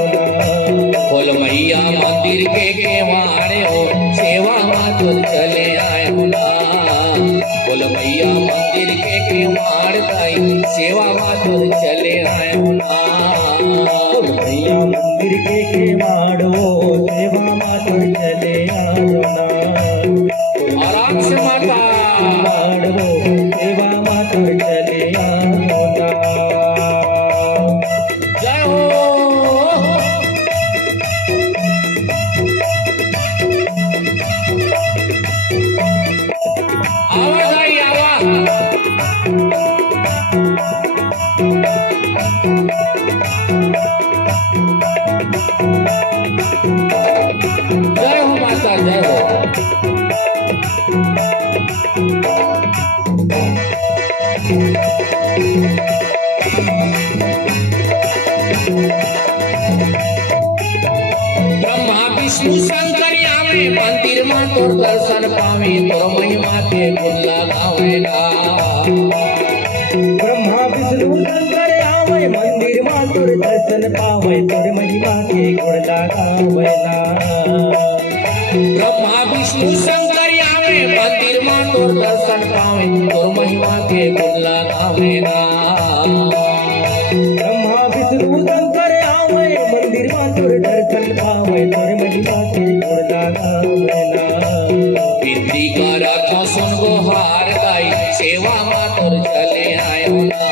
बोल मैया मंदिर के केवाड़े हो सेवा मातुर चले आयो ना बोल मैया मंदिर के केवाड़ दाई सेवा मातुर चले आयो ना मैया मंदिर के केवाड़ो सेवा मातुर चले आयो ना आराम से माता केवाड़ो सेवा मातुर चले आयो ना जय हो आवाज आई आवाज जय हो माता जय हो ब्रह्मा विष्णु शंकर आवे मंदिर में तोर दर्शन पावे तोर महिमा के गुण लगावेला ब्रह्मा विष्णु शंकर आवे मंदिर में तोर दर्शन पावे तोर महिमा के गुण लगावेला ब्रह्मा विष्णु शंकर आवे मंदिर में तोर दर्शन पावे तोर महिमा के गुण लगावेला ब्रह्मा विष्णु शंकर आवे मंदिर में तोर दर्शन पावे तोर महिमा के गुण लगावेला विनती करत हो सुन गोहार गाई सेवा मा तोर चले आयो ना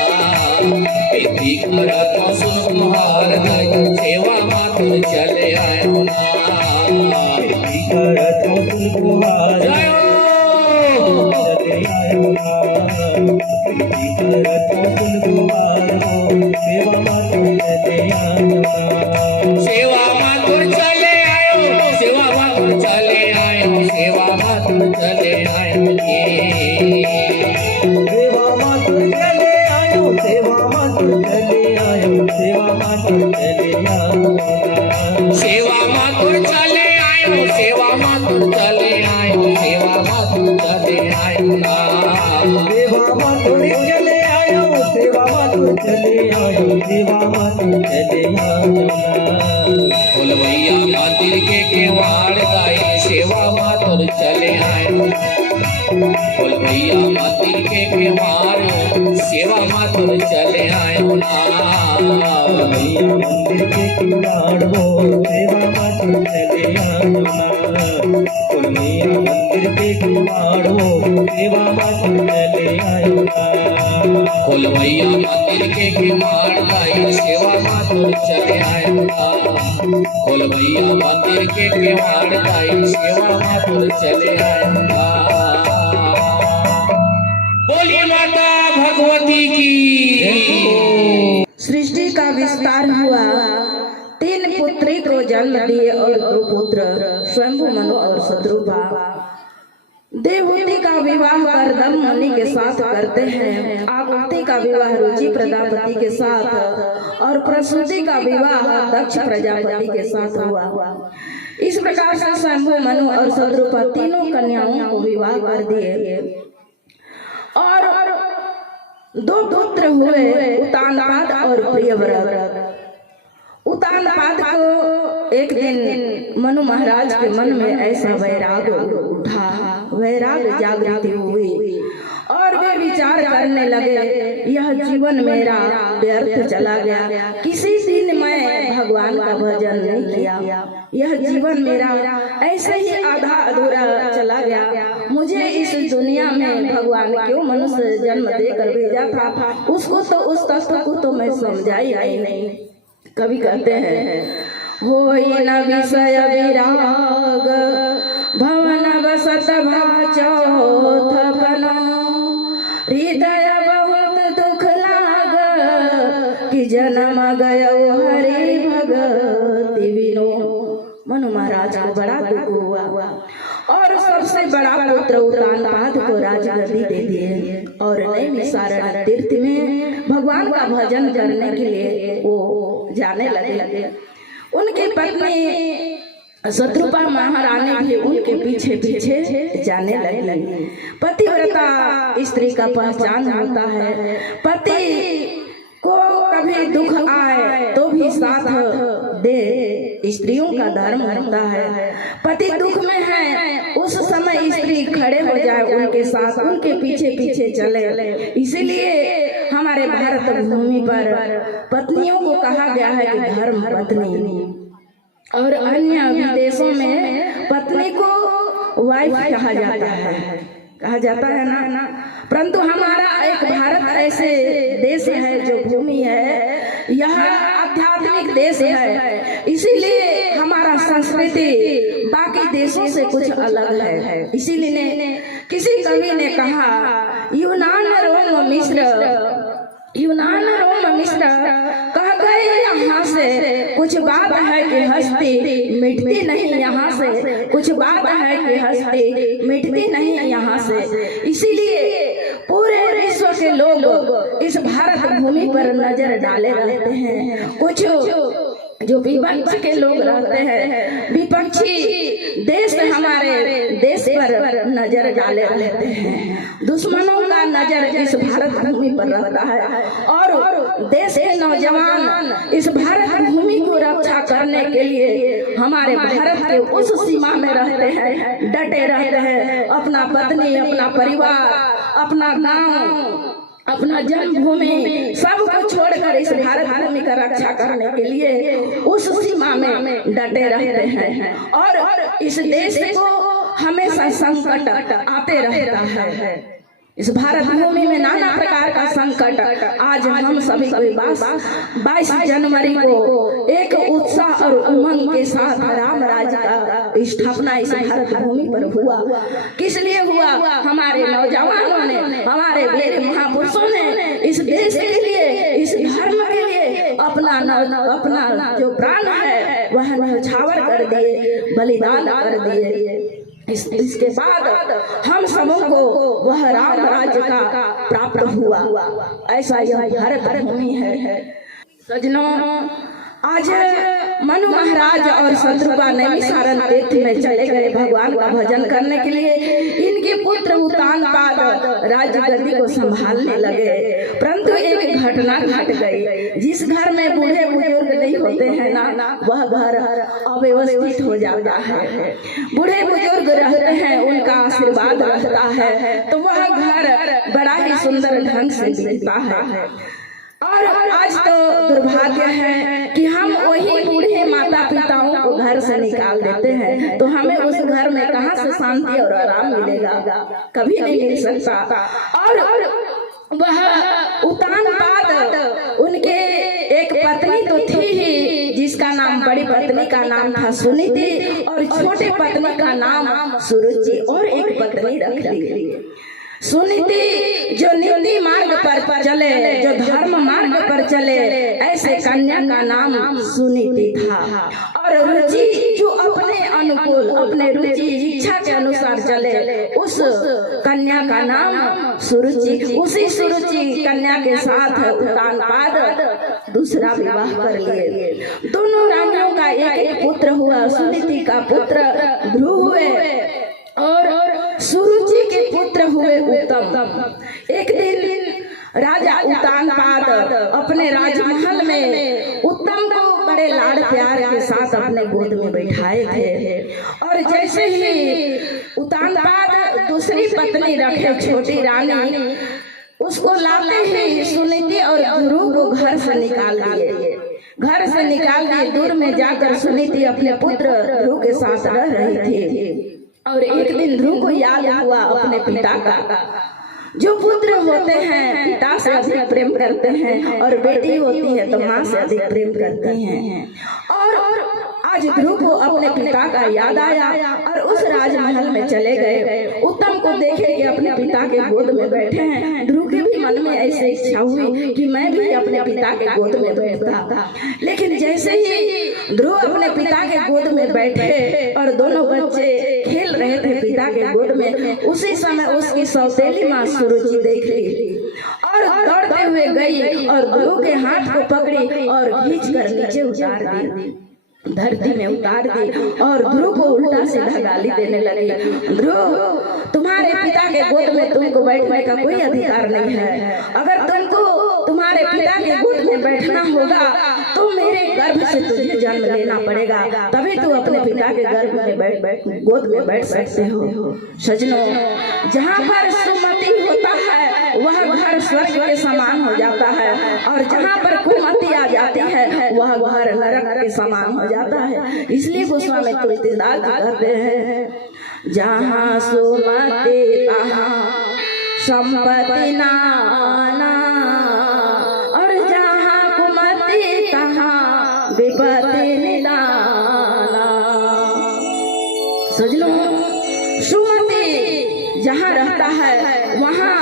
विनती करत हो सुन गोहार गाई सेवा मा तोर चले आयो ना करत हो सुन गुहार जय हो चले आयो ना करत हो सुन गुहार हो सेवा मातुर चले आयो ना सेवा मा तोर चले आयो सेवा मा तोर चले आयो सेवा मा तोर चले आयो सेवा मातुर चले आयो सेवा मातुर चले आयो सेवा मातुर चले आयो ना सेवा मा तोर चले आयो सेवा मा तोर चले आयो सेवा मा तोर चले आयो ना सेवा मातुर चले आयो सेवा मातुर चले आयो सेवा मातुर चले आयो ना बोल भैया मंदिर के केवाड़ गाई सेवा मा तोर चले आयो बोल भैया मंदिर के केवाड़ सेवा मातुर चले आयो ना। मैया मंदिर के किवाड़ हो सेवा मातुर चले आयो ना। कुल मैया मंदिर के किवाड़ हो सेवा मातुर चले आयो ना। कुल मैया मंदिर के किवाड़ भाई सेवा मातुर चले आयो ना। कुल मैया मंदिर के किवाड़ भाई सेवा मातुर चले आयो ना। बोलिए माता भगवती की। सृष्टि का विस्तार हुआ, 3 पुत्री को जन्म दिए और 2 पुत्र स्वयंभू मनु और शत्रुपा। देवहूति का विवाह कर दम मुनि के साथ करते हैं। आकृति का विवाह रुचि प्रजापति के साथ और प्रसूति का विवाह दक्ष प्रजापति के साथ हुआ। इस प्रकार से स्वयंभू मनु और शत्रुपा तीनों कन्याओं को विवाह कर दिए और 2 पुत्र हुए, उतानपाद और प्रियव्रत। उतानपाद को एक दिन मनु महाराज के मन में ऐसा वैराग उठा, वैराग जागृति हुई और वे विचार करने लगे, यह जीवन मेरा व्यर्थ चला गया, किसी दिन मैं भगवान का भजन नहीं किया, यह जीवन मेरा ऐसे ही आधा अधूरा चला गया। मुझे इस दुनिया में भगवान क्यों मनुष्य जन्म देकर भेजा था, उसको तो उस तत्व को तो मैं समझा ही नहीं। कवि कहते हैं, होई न विषय विराग भवन बसत भाचौथ पनो, हृदय बहुत दुख लाग कि जन्म गयो हरि भगति बिनो। मनु महाराज को बड़ा दुख हुआ और सबसे बड़ा पुत्र उतानपाद को राजगद्दी दे दिए और नैमिषारण्य तीर्थ में भगवान का भजन करने के लिए वो जाने लगे। उनकी पत्नी शत्रुपा महारानी भी उनके पीछे पीछे जाने लगी। पतिव्रता स्त्री का पहचान होता है, पति को कभी दुख आए तो भी साथ दे, स्त्रियों का धर्म होता है। पति दुख में है उस समय स्त्री खड़े हो जाए उनके साथ, उनके पीछे पीछे चले। इसीलिए हमारे भारत भूमि पर पत्नियों को कहा गया है कि धर्म पत्नी, और अन्य विदेशों में पत्नी को वाइफ कहा जाता है ना। परंतु हमारा एक भारत ऐसे देश है जो भूमि है, यह आध्यात्मिक देश है, इसीलिए हमारा संस्कृति बाकी देशों से कुछ अलग है। इसीलिए किसी कवि ने कहा, यूनान रोम मिश्र कह गए यहाँ से, कुछ बात है कि हस्ती मिटती नहीं यहाँ से, कुछ बात है कि हस्ती मिटती नहीं यहाँ से। इसीलिए पूरे विश्व के लोग इस भारत भूमि पर नजर डाले रहते हैं। कुछ जो विपक्ष के लोग रहते हैं, विपक्षी देश हमारे देश पर नजर डाले रहते हैं। दुश्मनों का नजर इस भारत भूमि पर रहता है और देश के नौजवान इस भारत भूमि को रक्षा करने के लिए हमारे भारत के उस सीमा में रहते हैं, डटे रहते हैं। अपना पत्नी, अपना परिवार, अपना गांव, अपना जन्मभूमि सब को छोड़कर इस भारत भूमि का रक्षा करने के लिए उस सीमा में डटे रहते हैं और इस देश को हमेशा संकट आते रहता है। इस भारत भूमि में नाना प्रकार का संकट। आज हम सभी को 22 जनवरी को एक उत्साह और उमंग के साथ राम राज्य का स्थापना इस भारत भूमि पर हुआ। किस लिए हुआ? हमारे नौजवानों ने, हमारे वीर महापुरुषों ने इस देश के लिए, इस धर्म के लिए अपना जो प्राण है वह न्यौछावर कर दिए, बलिदान कर दिए। इसके बाद हम सबों को वह राम राज्य का प्राप्त हुआ। ऐसा यह भारत भूमि है। सजनों, आज मनु महाराज और शत्रुपा नैमिषारण्य तीर्थ में चले गए भगवान का भजन करने के लिए। इनकी पुत्र उतानपाद राज्य गद्दी को संभालने लगे, परंतु एक घटना घट गई। जिस घर में बूढ़े बुजुर्ग नहीं होते हैं ना, वह घर अव्यवस्थित हो जाता है। बूढ़े बुजुर्ग रहते हैं, उनका आशीर्वाद रहता है, तो वह घर बड़ा ही सुंदर ढंग से दिखता है। और आज तो दुर्भाग्य है कि हम वही बूढ़े माता पिताओं को घर से निकाल देते हैं, तो हमें उस घर में कहाँ से शांति और आराम मिलेगा? कभी नहीं मिल सकता। और वह उतानपाद, उनके एक पत्नी तो थी ही, जिसका नाम, बड़ी पत्नी का नाम था सुनीति और छोटे पत्नी का नाम सुरुचि, और एक पत्नी रख ली। सुनीति जो नीति मार्ग पर चले, जो धर्म मार्ग पर चले, ऐसे कन्या का नाम सुनीति था। और रुचि जो अपने अनुकूल, अपने रुचि इच्छा के अनुसार चले, उस कन्या का नाम सुरुचि। उसी सुरुचि कन्या के साथ उतानपाद दूसरा विवाह कर लिए। दोनों रानियों का एक एक पुत्र हुआ। सुनीति का पुत्र ध्रुव हुए और सुरुचि के पुत्र हुए उत्तम। एक दिन राजा उतानपाद अपने राजमहल में उत्तम को बड़े लाड़ प्यार के साथ अपने गोद में बैठाए थे, और जैसे ही उतानपाद दूसरी पत्नी रखे, छोटी रानी, उसको लाते ही सुनीति और ध्रुव को घर से निकाल दिए। घर से निकाल दिए, दूर में जाकर सुनीति अपने पुत्र ध्रुव के साथ रह रही थी। और एक दिन ध्रुव को याद हुआ अपने पिता का। जो पुत्र होते हैं पिता से अधिक प्रेम करते हैं, और बेटी होती है तो माँ से अधिक प्रेम करती हैं। और आज ध्रुव को अपने पिता का याद आया और उस राजमहल में चले गए। उत्तम को देखे कि अपने पिता के गोद में बैठे हैं। ध्रुव के भी मन में ऐसे इच्छा हुई कि मैं भी अपने पिता के गोद में बैठता। लेकिन जैसे ही ध्रुव अपने पिता के गोद में बैठे और दोनों बच्चे खेल रहे थे पिता के गोद में, उसी समय उसकी सौतेली माँ सुरुचि देख ली और दौड़ते हुए गई और ध्रुव के हाथ को पकड़ी और खींच कर नीचे उतार दी, धरती में उतार दी, और ध्रुव को उल्टा सीधा गाली देने लगी। ध्रुव, तुम्हारे पिता के गोद में तुमको बैठने का कोई अधिकार नहीं है। अगर तुमको तुम्हारे पिता के गोद में बैठना होगा तो मेरे गर्भ से तुझे जन्म लेना पड़ेगा, तभी तू अपने पिता के गर्भ में गोद में बैठ सकते हो। सजनों, जहाँ पर सुमति होता है वह घर स्वर्ग के समान हो जाता है, और जहाँ पर कुमति आ जाती है वह घर नरक के समान हो जाता है। इसलिए गोस्वामी तुलसीदास कहते हैं, जहाँ सुमति तहाँ संपत्ति नाना, और जहाँ कुमति तहाँ विपत्ति निदाना। सजनों, सुमति जहाँ रहता है वहाँ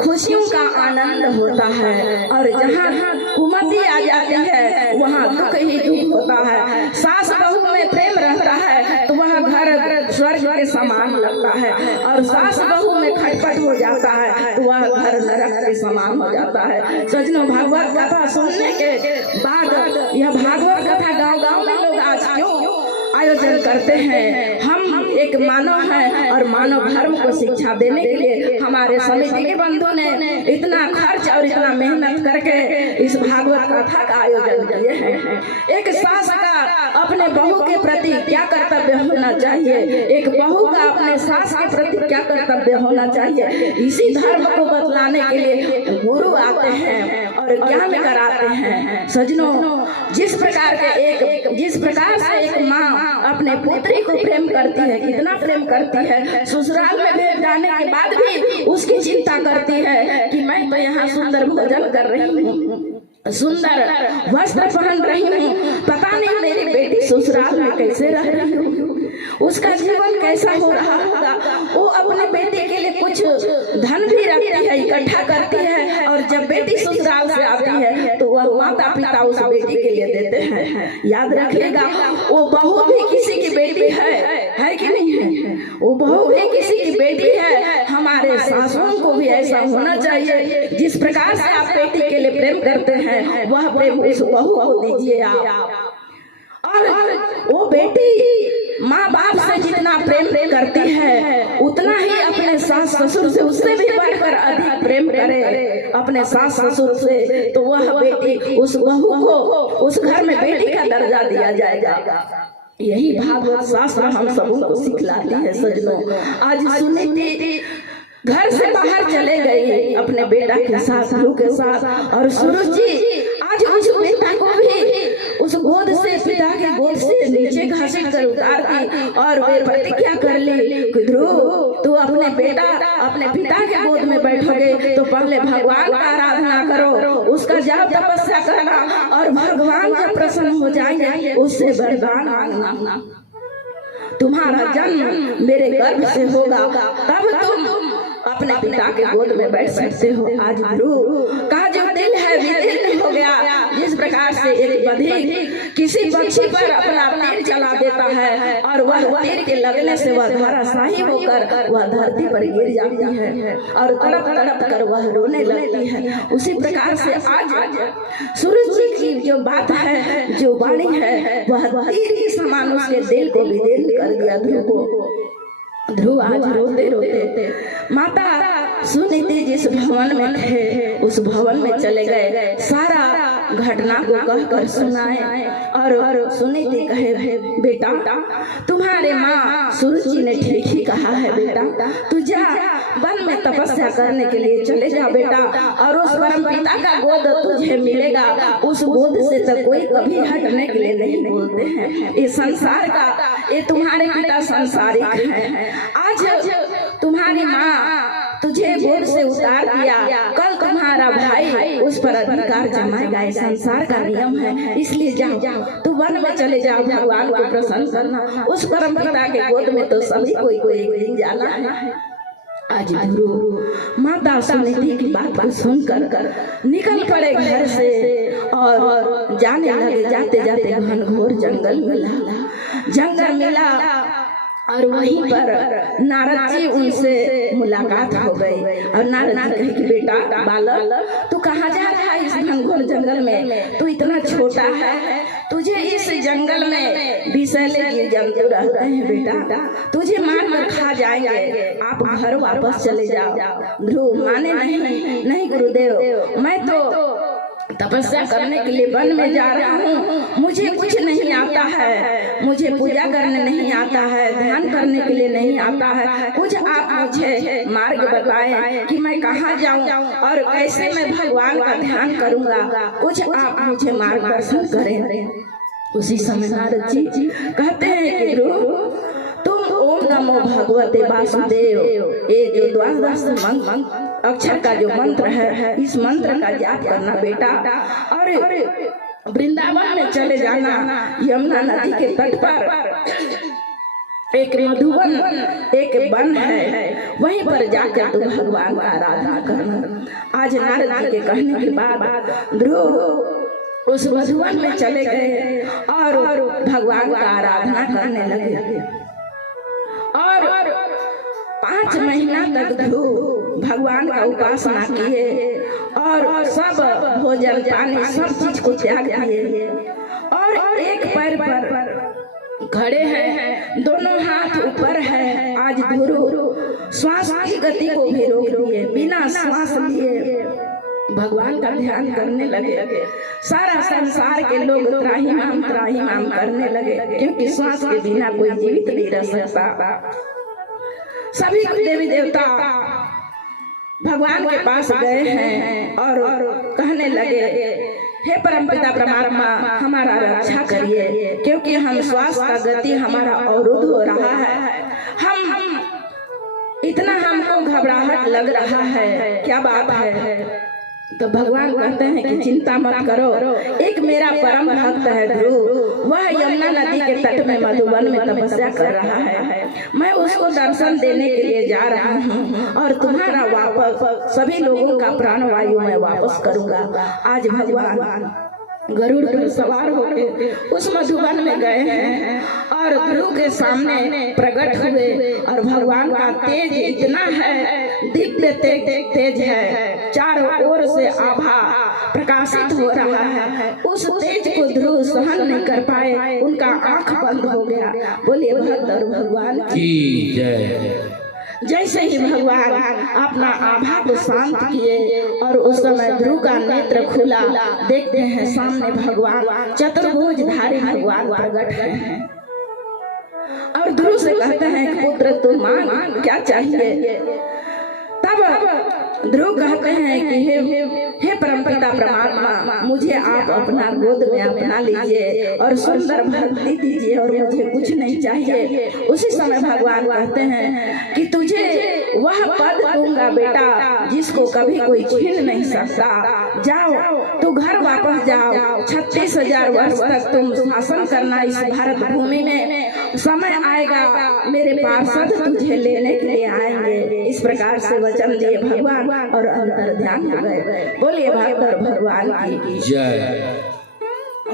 खुशियों का आनंद होता है, और जहाँ कुमति आ जाती है वहाँ दुख ही दुख होता है। सास बहू में प्रेम रहता है तो वह घर स्वर्ग के समान लगता है, और सास बहू में खटपट हो जाता है तो वह घर नरक के समान हो जाता है। सजनों, भागवत कथा सुनने के बाद, यह भागवत कथा गाँव-गाँव में लोग आज क्यों आयोजन करते हैं? हम एक मानव है और मानव धर्म को शिक्षा देने के लिए हमारे समिति के बंधु ने इतना खर्च और इतना मेहनत करके इस भागवत कथा का आयोजन किए हैं। एक सास का अपने बहू के प्रति क्या कर्तव्य होना चाहिए, एक बहू का अपने सास के प्रति क्या कर्तव्य होना चाहिए, इसी धर्म को बतलाने के लिए गुरु आते हैं और ज्ञान कराते हैं। सजनों, जिस प्रकार से एक माँ अपने पुत्री को प्रेम करती है, कितना प्रेम करती है, ससुराल में भेज जाने के बाद भी उसकी चिंता करती है कि मैं तो यहाँ सुंदर भोजन कर रही हूँ, सुंदर वस्त्र पहन रही हूँ, पता नहीं मेरी बेटी ससुराल में कैसे रह रही हो, उसका जीवन कैसा हो रहा होगा। वो अपने बेटी के लिए कुछ धन भी रखती है, इकट्ठा करती है, और जब बेटी ससुराल से आती है तो वह माता पिता उस बेटी के लिए देते हैं। याद रखिएगा, वो बहू भी किसी की बेटी है कि नहीं है? वो बहू भी किसी की बेटी है। हमारे सासुओं को भी ऐसा होना चाहिए, जिस प्रकार से आप बेटी के लिए प्रेम करते हैं वह प्रेम उस बहू को दीजिए आप। और वो बेटी माँ बाप से जितना प्रेम करती है उतना ही अपने सास ससुर से उससे भी बढ़कर अधिक प्रेम करे अपने सास ससुर से, तो वह बेटी उस बहू को उस घर में बेटी का दर्जा दिया जाएगा। यही भागवत शास्त्र हम सबों को सिखलाती है सजनों। आज सुनीति घर से बाहर चले गई अपने बेटा के साथ, गुरु के साथ, और सूरज जी आज उस बेटा को भी उस गोद से, पिता के गोद से नीचे घसीट कर उतार दी और वे प्रतिज्ञा कर ली कि ध्रुव तू अपने बेटा अपने पिता के गोद में बैठोगे तो पहले भगवान का आराधना करो, उसका जब तपस्या करना, और भगवान जब प्रसन्न हो जाएंगे उससे वरदान मांगना। तुम्हारा जन्म मेरे गर्भ से होगा तब तुम अपने पिता के गोद में बैठ सकते हो। आज गुरु का जो दिल है विदीर्ण हो गया। जिस प्रकार से एक बधिर किसी पक्षी पर अपना तीर चला देता है और वह तीर के लगने से वह धराशायी होकर वह धरती पर गिर जाती है और तड़प तड़प कर वह रोने लगती है, उसी प्रकार से आज सूरज जी की जो बात है, जो वाणी है, वह तीर के समान उसके दिल को विदीर्ण कर दिया। ध्रुव को ध्रुव आज रोते रोते माता सुनीति जिस भवन में थे उस भवन में चले गए, सारा घटना को कहकर सुनाए। और सुनीति कहे बेटा तुम्हारे माँ सूरज जी ने ठीक ही कहा है बेटा, तू जा वन में तपस्या करने के लिए चले जा बेटा, और उस परम पिता का गोद तुझे मिलेगा। उस गोद से तो कोई कभी हटने के लिए नहीं बोलते हैं। ये संसार का, ये तुम्हारे पिता संसारिक है। आज तुम्हारी माँ तुझे गोद से उतार दिया, कल तुम्हारा भाई उस पर अधिकार जमाएगा। ये संसार का नियम है, इसलिए जाओ तू वन में चले जाओ, भगवान को प्रसन्न करना। उस परम पिता के गोद में तो सभी को एक दिन जाना है। आज गुरु माता सुनीति की बात को सुनकर निकल पड़े घर से और जाने लगे। जाते जाते घनघोर जंगल मिला और वहीं पर नारद जी उनसे मुलाकात हो गई। और नारद जी कहे कि बेटा बालक तू कहाँ जा रहा है इस घनघोर जंगल में, तू इतना छोटा है, तुझे इस जंगल में विषैले जंतु रहते हैं बेटा, तुझे मार कर खा जाएंगे, आप घर वापस चले जाओ। ध्रुव माने नहीं गुरुदेव, मैं तो तपस्या करने के लिए वन में जा रहा हूँ, मुझे कुछ नहीं आता है, मुझे पूजा करने नहीं आता है, ध्यान करने के लिए नहीं आता है, कुछ आप मुझे मार्ग बताएं कि मैं कहाँ जाऊँ और कैसे मैं भगवान का ध्यान करूँगा, कुछ आप मुझे मार्गदर्शन करें। उसी समय नारद जी कहते हैं कि तुम ओम नमो भगवते वासुदेव, ये जो द्वादश अक्षर का जो मंत्र है, इस मंत्र का जाप करना बेटा, और वृंदावन में चले जाना। यमुना नदी के तट पर एक मधुवन एक वन है, वहीं पर जाकर तुम भगवान का आराधना करना। आज नारद जी के कहने के बाद ध्रुव उस मधुवन में चले गए और भगवान का आराधना करने लगे। और 5 महीना तक ध्रुव भगवान का उपासना किए और सब भोजन पानी सब चीज को त्याग दिए और एक पैर पर खड़े हैं, दोनों हाथ ऊपर है। आज ध्रुव श्वास की गति को भी रोक दिए, बिना श्वास लिए भगवान का ध्यान करने लगे। सारा संसार के लोग त्राहिमाम करने लगे, क्योंकि श्वास के बिना कोई जीवित नहीं रह सकता। सभी देवी देवता भगवान के पास गए हैं और कहने लगे, हे परमपिता परमात्मा हमारा रक्षा करिए, क्योंकि हम श्वास का गति हमारा अवरुद्ध हो रहा है, हम इतना हमको घबराहट लग रहा है, क्या बात है। तो भगवान कहते हैं कि चिंता मत करो, एक मेरा परम भक्त है ध्रुव, वह यमुना नदी के तट में मधुवन में तपस्या कर रहा है, मैं उसको दर्शन देने के लिए जा रहा हूँ और तुम्हारा वापस सभी लोगों का प्राण वायु मैं वापस करूँगा। आज भगवान गरुड़ पर सवार होकर उस मधुबन में गए हैं और ध्रुव के सामने प्रकट हुए और भगवान का तेज इतना है, दिव्य तेज है, चारों ओर से आभा प्रकाशित हो रहा है। उस तेज को ध्रुव सहन नहीं कर पाए, उनका आंख बंद हो गया। बोलिए भक्त और भगवान की जय। जैसे ही भगवान अपना आभा को शांत किए और उस समय ध्रुव का नेत्र खुला, देखते हैं सामने भगवान चतुर्भुजधारी भगवान प्रकट हैं और ध्रुव से कहते हैं पुत्र तू मांग क्या चाहिए। तब ध्रुव कहते हैं कि हे परमपिता परमात्मा, मुझे आप अपना गोद में अपना लीजिए और सुंदर भक्ति दीजिए और मुझे कुछ नहीं चाहिए। उसी समय भगवान कहते हैं कि तुझे वह पद दूंगा बेटा जिसको कभी कोई छीन नहीं सकता। जाओ तू घर वापस जाओ, 36,000 वर्ष तक तुम शासन करना इस भारत भूमि में। समय आएगा मेरे पार्षद तुझे लेने के लिए आएंगे। इस प्रकार से वचन दिए भगवान और अंतर ध्यान हो गए। बोलिए भक्त और भगवान की जय।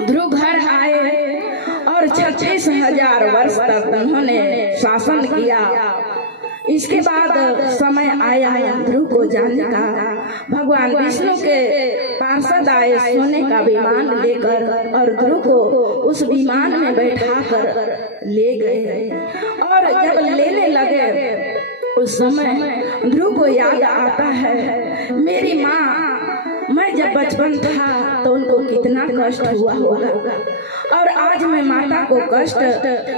ध्रुव घर आए और 36,000 वर्ष तक उन्होंने शासन किया। इसके बाद समय आया ध्रुव को जाने का। भगवान विष्णु के पार्षद आए सोने का विमान लेकर और ध्रुव को उस विमान में बैठाकर ले गए और जब लेने लगे उस समय ध्रुव को याद आता है मेरी माँ, मैं जब बचपन था तो उनको कितना कष्ट हुआ होगा और आज मैं माता को कष्ट,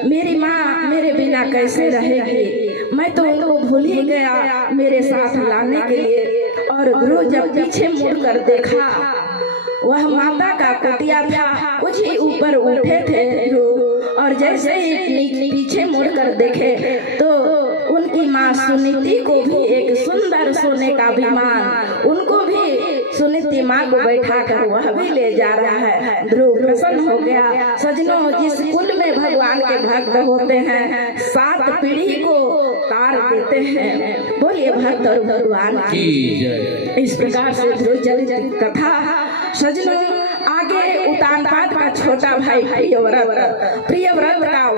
मेरी माँ मेरे बिना कैसे रहेगी। मैं तो उनको भूल ही गया मेरे साथ लाने के लिए। और ध्रुव जब पीछे मुड़कर देखा, वह माता का कुटिया था, कुछ ही ऊपर उठे थे ध्रुव और जैसे ही पीछे मुड़कर देखे तो उनकी माँ सुनीति को भी एक सुंदर सोने का विमान, उनको भी सुनीति माँ को बैठाकर वह भी ले जा रहा है। ध्रुव प्रसन्न हो गया। सजनों, जिस कुल में भगवान के भक्त होते हैं 7 पीढ़ी को तार देते हैं। बोलिए भक्त और भगवान की जय। इस प्रकार से ध्रुव चरित्र कथा सजनों आगे उतानपाद का छोटा भाई प्रियव्रत का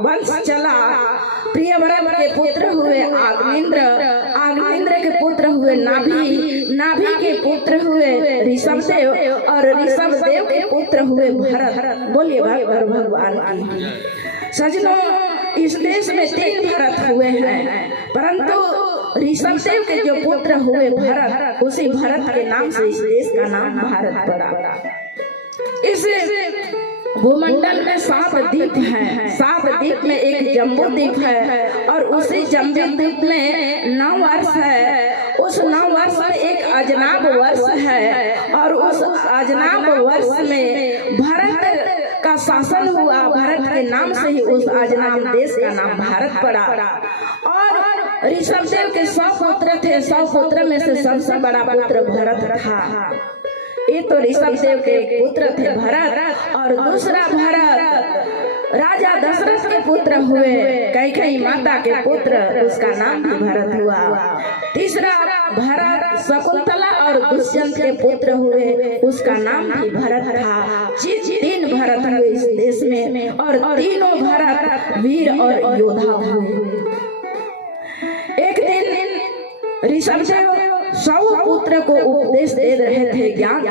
वंश चला। प्रियव्रत के पुत्र हुए आग्नेन्द्र के पुत्र हुए नाभि के पुत्र हुए ऋषभदेव और ऋषभदेव के पुत्र हुए भरत। बोलिए भगवान की सजनों, इस देश में 3 भरत हुए हैं, परंतु ऋषभदेव के जो पुत्र हुए भरत, उसी भरत के नाम से इस देश का नाम भारत पड़ा। इस भूमंडल में 7 द्वीप हैं। 7 द्वीप में एक जम्बू द्वीप है और उसी जम्बू द्वीप में 9 वर्ष है। उस 9 वर्ष में एक अजनाब वर्ष है और उस अजनाब वर्ष में भरत का शासन हुआ। भरत के नाम से ही उस अजनाब देश का नाम भारत पड़ा। और ऋषभदेव के 100 पुत्र थे। 100 पुत्र में से सबसे बड़ा पुत्र भरत था। ये तो ऋषभदेव के पुत्र थे भरत और दूसरा भरत राजा दशरथ के पुत्र हुए, कैकेयी माता के पुत्र, उसका नाम भी भरत हुआ। तीसरा भरत शकुंतला और दुष्यंत के पुत्र हुए, उसका नाम भी भरत था। 3 भरत हुए इस देश में और तीनों भरत वीर और योद्धा हुए। एक दिन ऋषभदेव 100 पुत्र को उपदेश दे रहे थे ज्ञान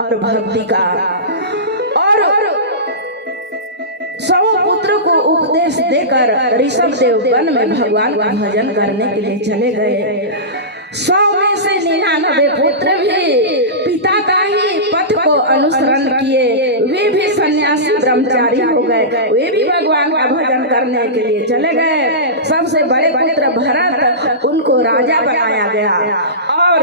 और भक्ति का और 100 पुत्र को उपदेश देकर ऋषभदेव वन में भगवान का भजन करने के लिए चले गए। 100 में से 99 पुत्र भी पिता का ही पथ को अनुसरण किए। वे भी सन्यासी ब्रह्मचारी हो गए, वे भी भगवान का भजन करने के लिए चले गए। सबसे बड़े पुत्र भरत, उनको राजा बनाया गया और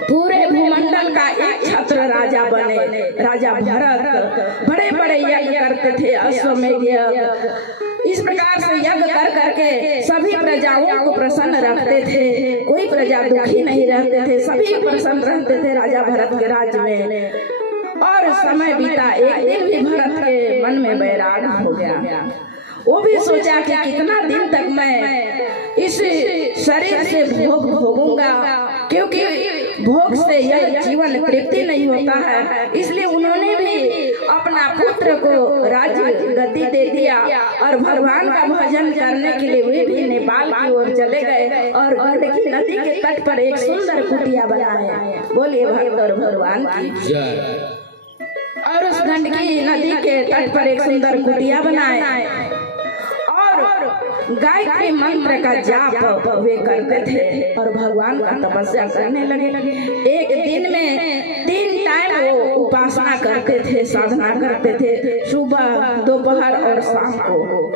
पूरे भूमंडल का एक छत्र राजा बने। राजा भरत बड़े बड़े यज्ञ करते थे, अश्वमेध यज्ञ। इस प्रकार से यज्ञ कर करके सभी प्रजाओं को प्रसन्न रखते थे। कोई प्रजा दुखी नहीं रहते थे, सभी प्रसन्न रहते थे राजा भरत के राज्य में। और समय बीता, एक दिन भी भरत के मन में वैराग हो गया। वो भी सोचा कि कितना दिन तक मैं इस शरीर से भोगूंगा, क्योंकि भोग से यह जीवन तृप्ति नहीं होता है, इसलिए उन्होंने भी अपना पुत्र को राज्य गद्दी दे दिया और भगवान का भजन करने के लिए वे भी नेपाल की ओर चले गए और गंडकी नदी के तट पर एक सुंदर कुटिया बनाए। बोलिए भक्त और भगवान की जय। और उस गंडकी नदी के तट पर एक सुंदर कुटिया बनाए और गायत्री मंत्र का जाप वे करते थे और भगवान का तपस्या करने लगे। एक दिन में 3 टाइम वो उपासना करते थे, साधना करते थे, सुबह, दोपहर और शाम को।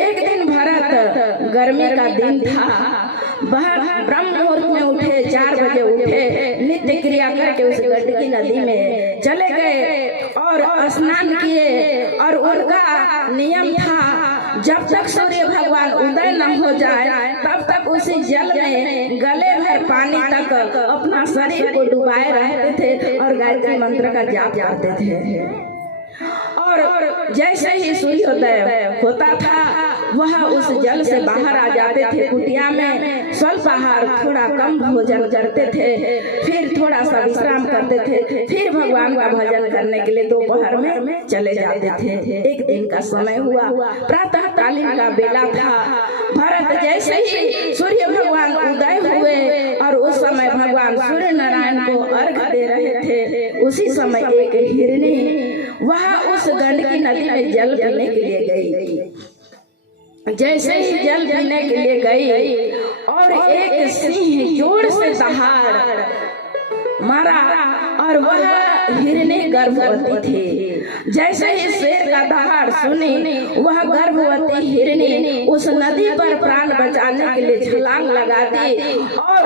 एक दिन भरत गर्मी का दिन था, ब्रह्म मुहूर्त में उठे, 4 बजे उठे, नित्य क्रिया करके उस गंडकी नदी में चले गए और स्नान किए और उनका नियम था जब तक सूर्य भगवान उदय न हो जाए तब तक उसी जल में गले भर पानी तक अपना शरीर को डुबाए रहते थे और गायत्री मंत्र का जाप करते थे। और जैसे ही सूर्योदय होता था वह उस जल से बाहर आ जाते थे। कुटिया में स्वल्प आहार, थोड़ा कम भोजन करते थे, फिर थोड़ा सा विश्राम करते थे, फिर भगवान का भजन करने के लिए दोपहर में चले जाते थे। एक दिन का समय हुआ, प्रातः कालीन का बेला था। भरत जैसे ही सूर्य भगवान उदय हुए और उस समय भगवान सूर्य नारायण को अर्घ्य दे रहे थे, उसी समय एक हिरनी वह उस गंडकी नदी में जल पीने के लिए गई। जैसे ही जल पीने के लिए गई और एक सिंह जोर से दहाड़ मारा और वह हिरनी गर्भवती थी। जैसे ही शेर का दहाड़ सुनी वह गर्भवती हिरनी उस नदी पर प्राण बचाने के लिए छलांग लगा दी और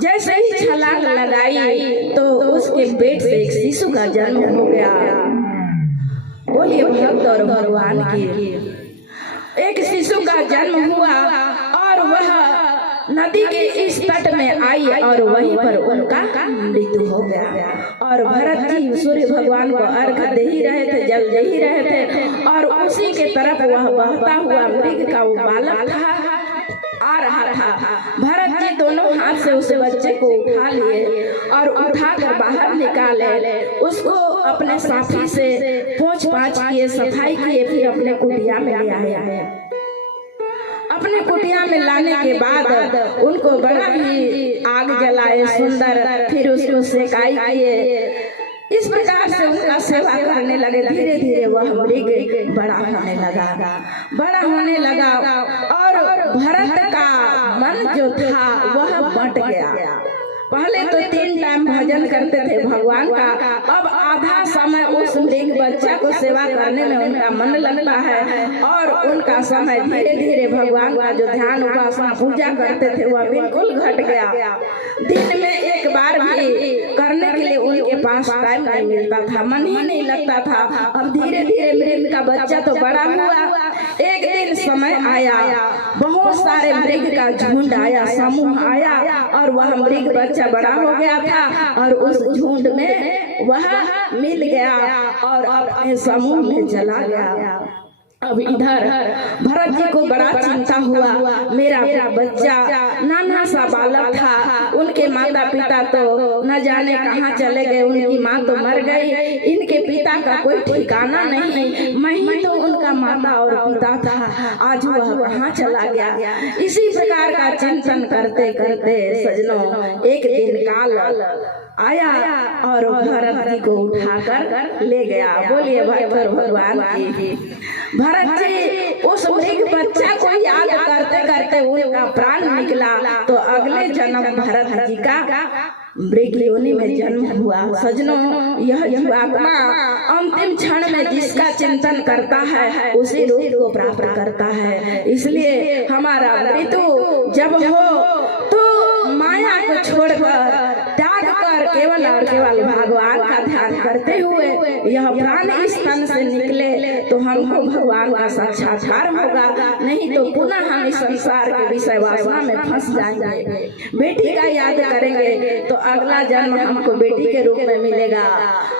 जैसे ही छलांग लगाई तो उसके पेट से एक शिशु का जन्म हो गया। बोलिए भक्त और भगवान की। एक शिशु का जन्म हुआ और वह नदी के इस तट में आई और वहीं पर उनका मृत्यु हो गया। और भरत जी सूर्य भगवान को अर्घ दे ही रहे थे, जल दे ही रहे थे और उसी के तरफ वह बहता हुआ मृग का वो बालक था आ रहा था। भरत जी दोनों हाथ से उस बच्चे को उठा लिए और उठाकर बाहर निकाले, उसको अपने साथी से पोंछ पाछ किए, सफाई किए, फिर अपने कुटिया में ले आए। अपने कुटिया में लाने के बाद उनको बड़ा ही आग जलाए सुंदर, फिर उसको सेकाई किए। इस प्रकार से उनका सेवा करने लगे। धीरे धीरे वह मृग बड़ा होने लगा और भरत का मन जो था वह बंट गया। पहले तो 3 टाइम भजन करते थे भगवान का, अब आधा समय उस मृग बच्चा को सेवा करने में उनका मन लगता है और उनका समय धीरे धीरे भगवान का जो ध्यान, उपासना, पूजा करते थे वह बिल्कुल घट गया। दिन में एक बार भी करने के लिए उनके पास टाइम नहीं मिलता था, मन ही नहीं लगता था। अब धीरे धीरे मृग का बच्चा तो बड़ा हुआ। एक दिन समय आया, बहुत सारे मृग का झुंड आया, समूह आया और वह मृग बच्चा बड़ा हो गया था और उस झुंड में वह मिल गया और अपने समूह में चला गया। अब इधर भरत जी को बड़ा चिंता हुआ, मेरा बच्चा नाना सा बालक था, उनके माता पिता तो न जाने कहाँ चले गए, उनकी माँ तो मर गई, इनके पिता का कोई ठिकाना नहीं, मैं ही तो उनका माता और पिता था, आज वह कहाँ चला गया। इसी प्रकार का चिंतन करते करते सजनों एक दिन काल आया और भरत जी को उठाकर ले गया। बोलिए भगवान की। भरत जी उस मृग बच्चा को याद करते करते उनका प्राण निकला तो अगले जन्म भरत जी का मृग योनि में जन्म हुआ। सजनों, यह जीवात्मा अंतिम क्षण में जिसका चिंतन करता है उसी रूप को प्राप्त करता है। इसलिए हमारा मृत्यु जब हो तो माया को छोड़कर त्याग करके केवल और केवल भगवान का ध्यान करते हुए यह प्राण इस तन से निकले तो हमको भगवान का साक्षात्कार होगा, नहीं तो पुनः हम इस संसार के विषय वासना में फंस जाएंगे। बेटी का याद करेंगे तो अगला जन्म हमको बेटी के रूप में मिलेगा।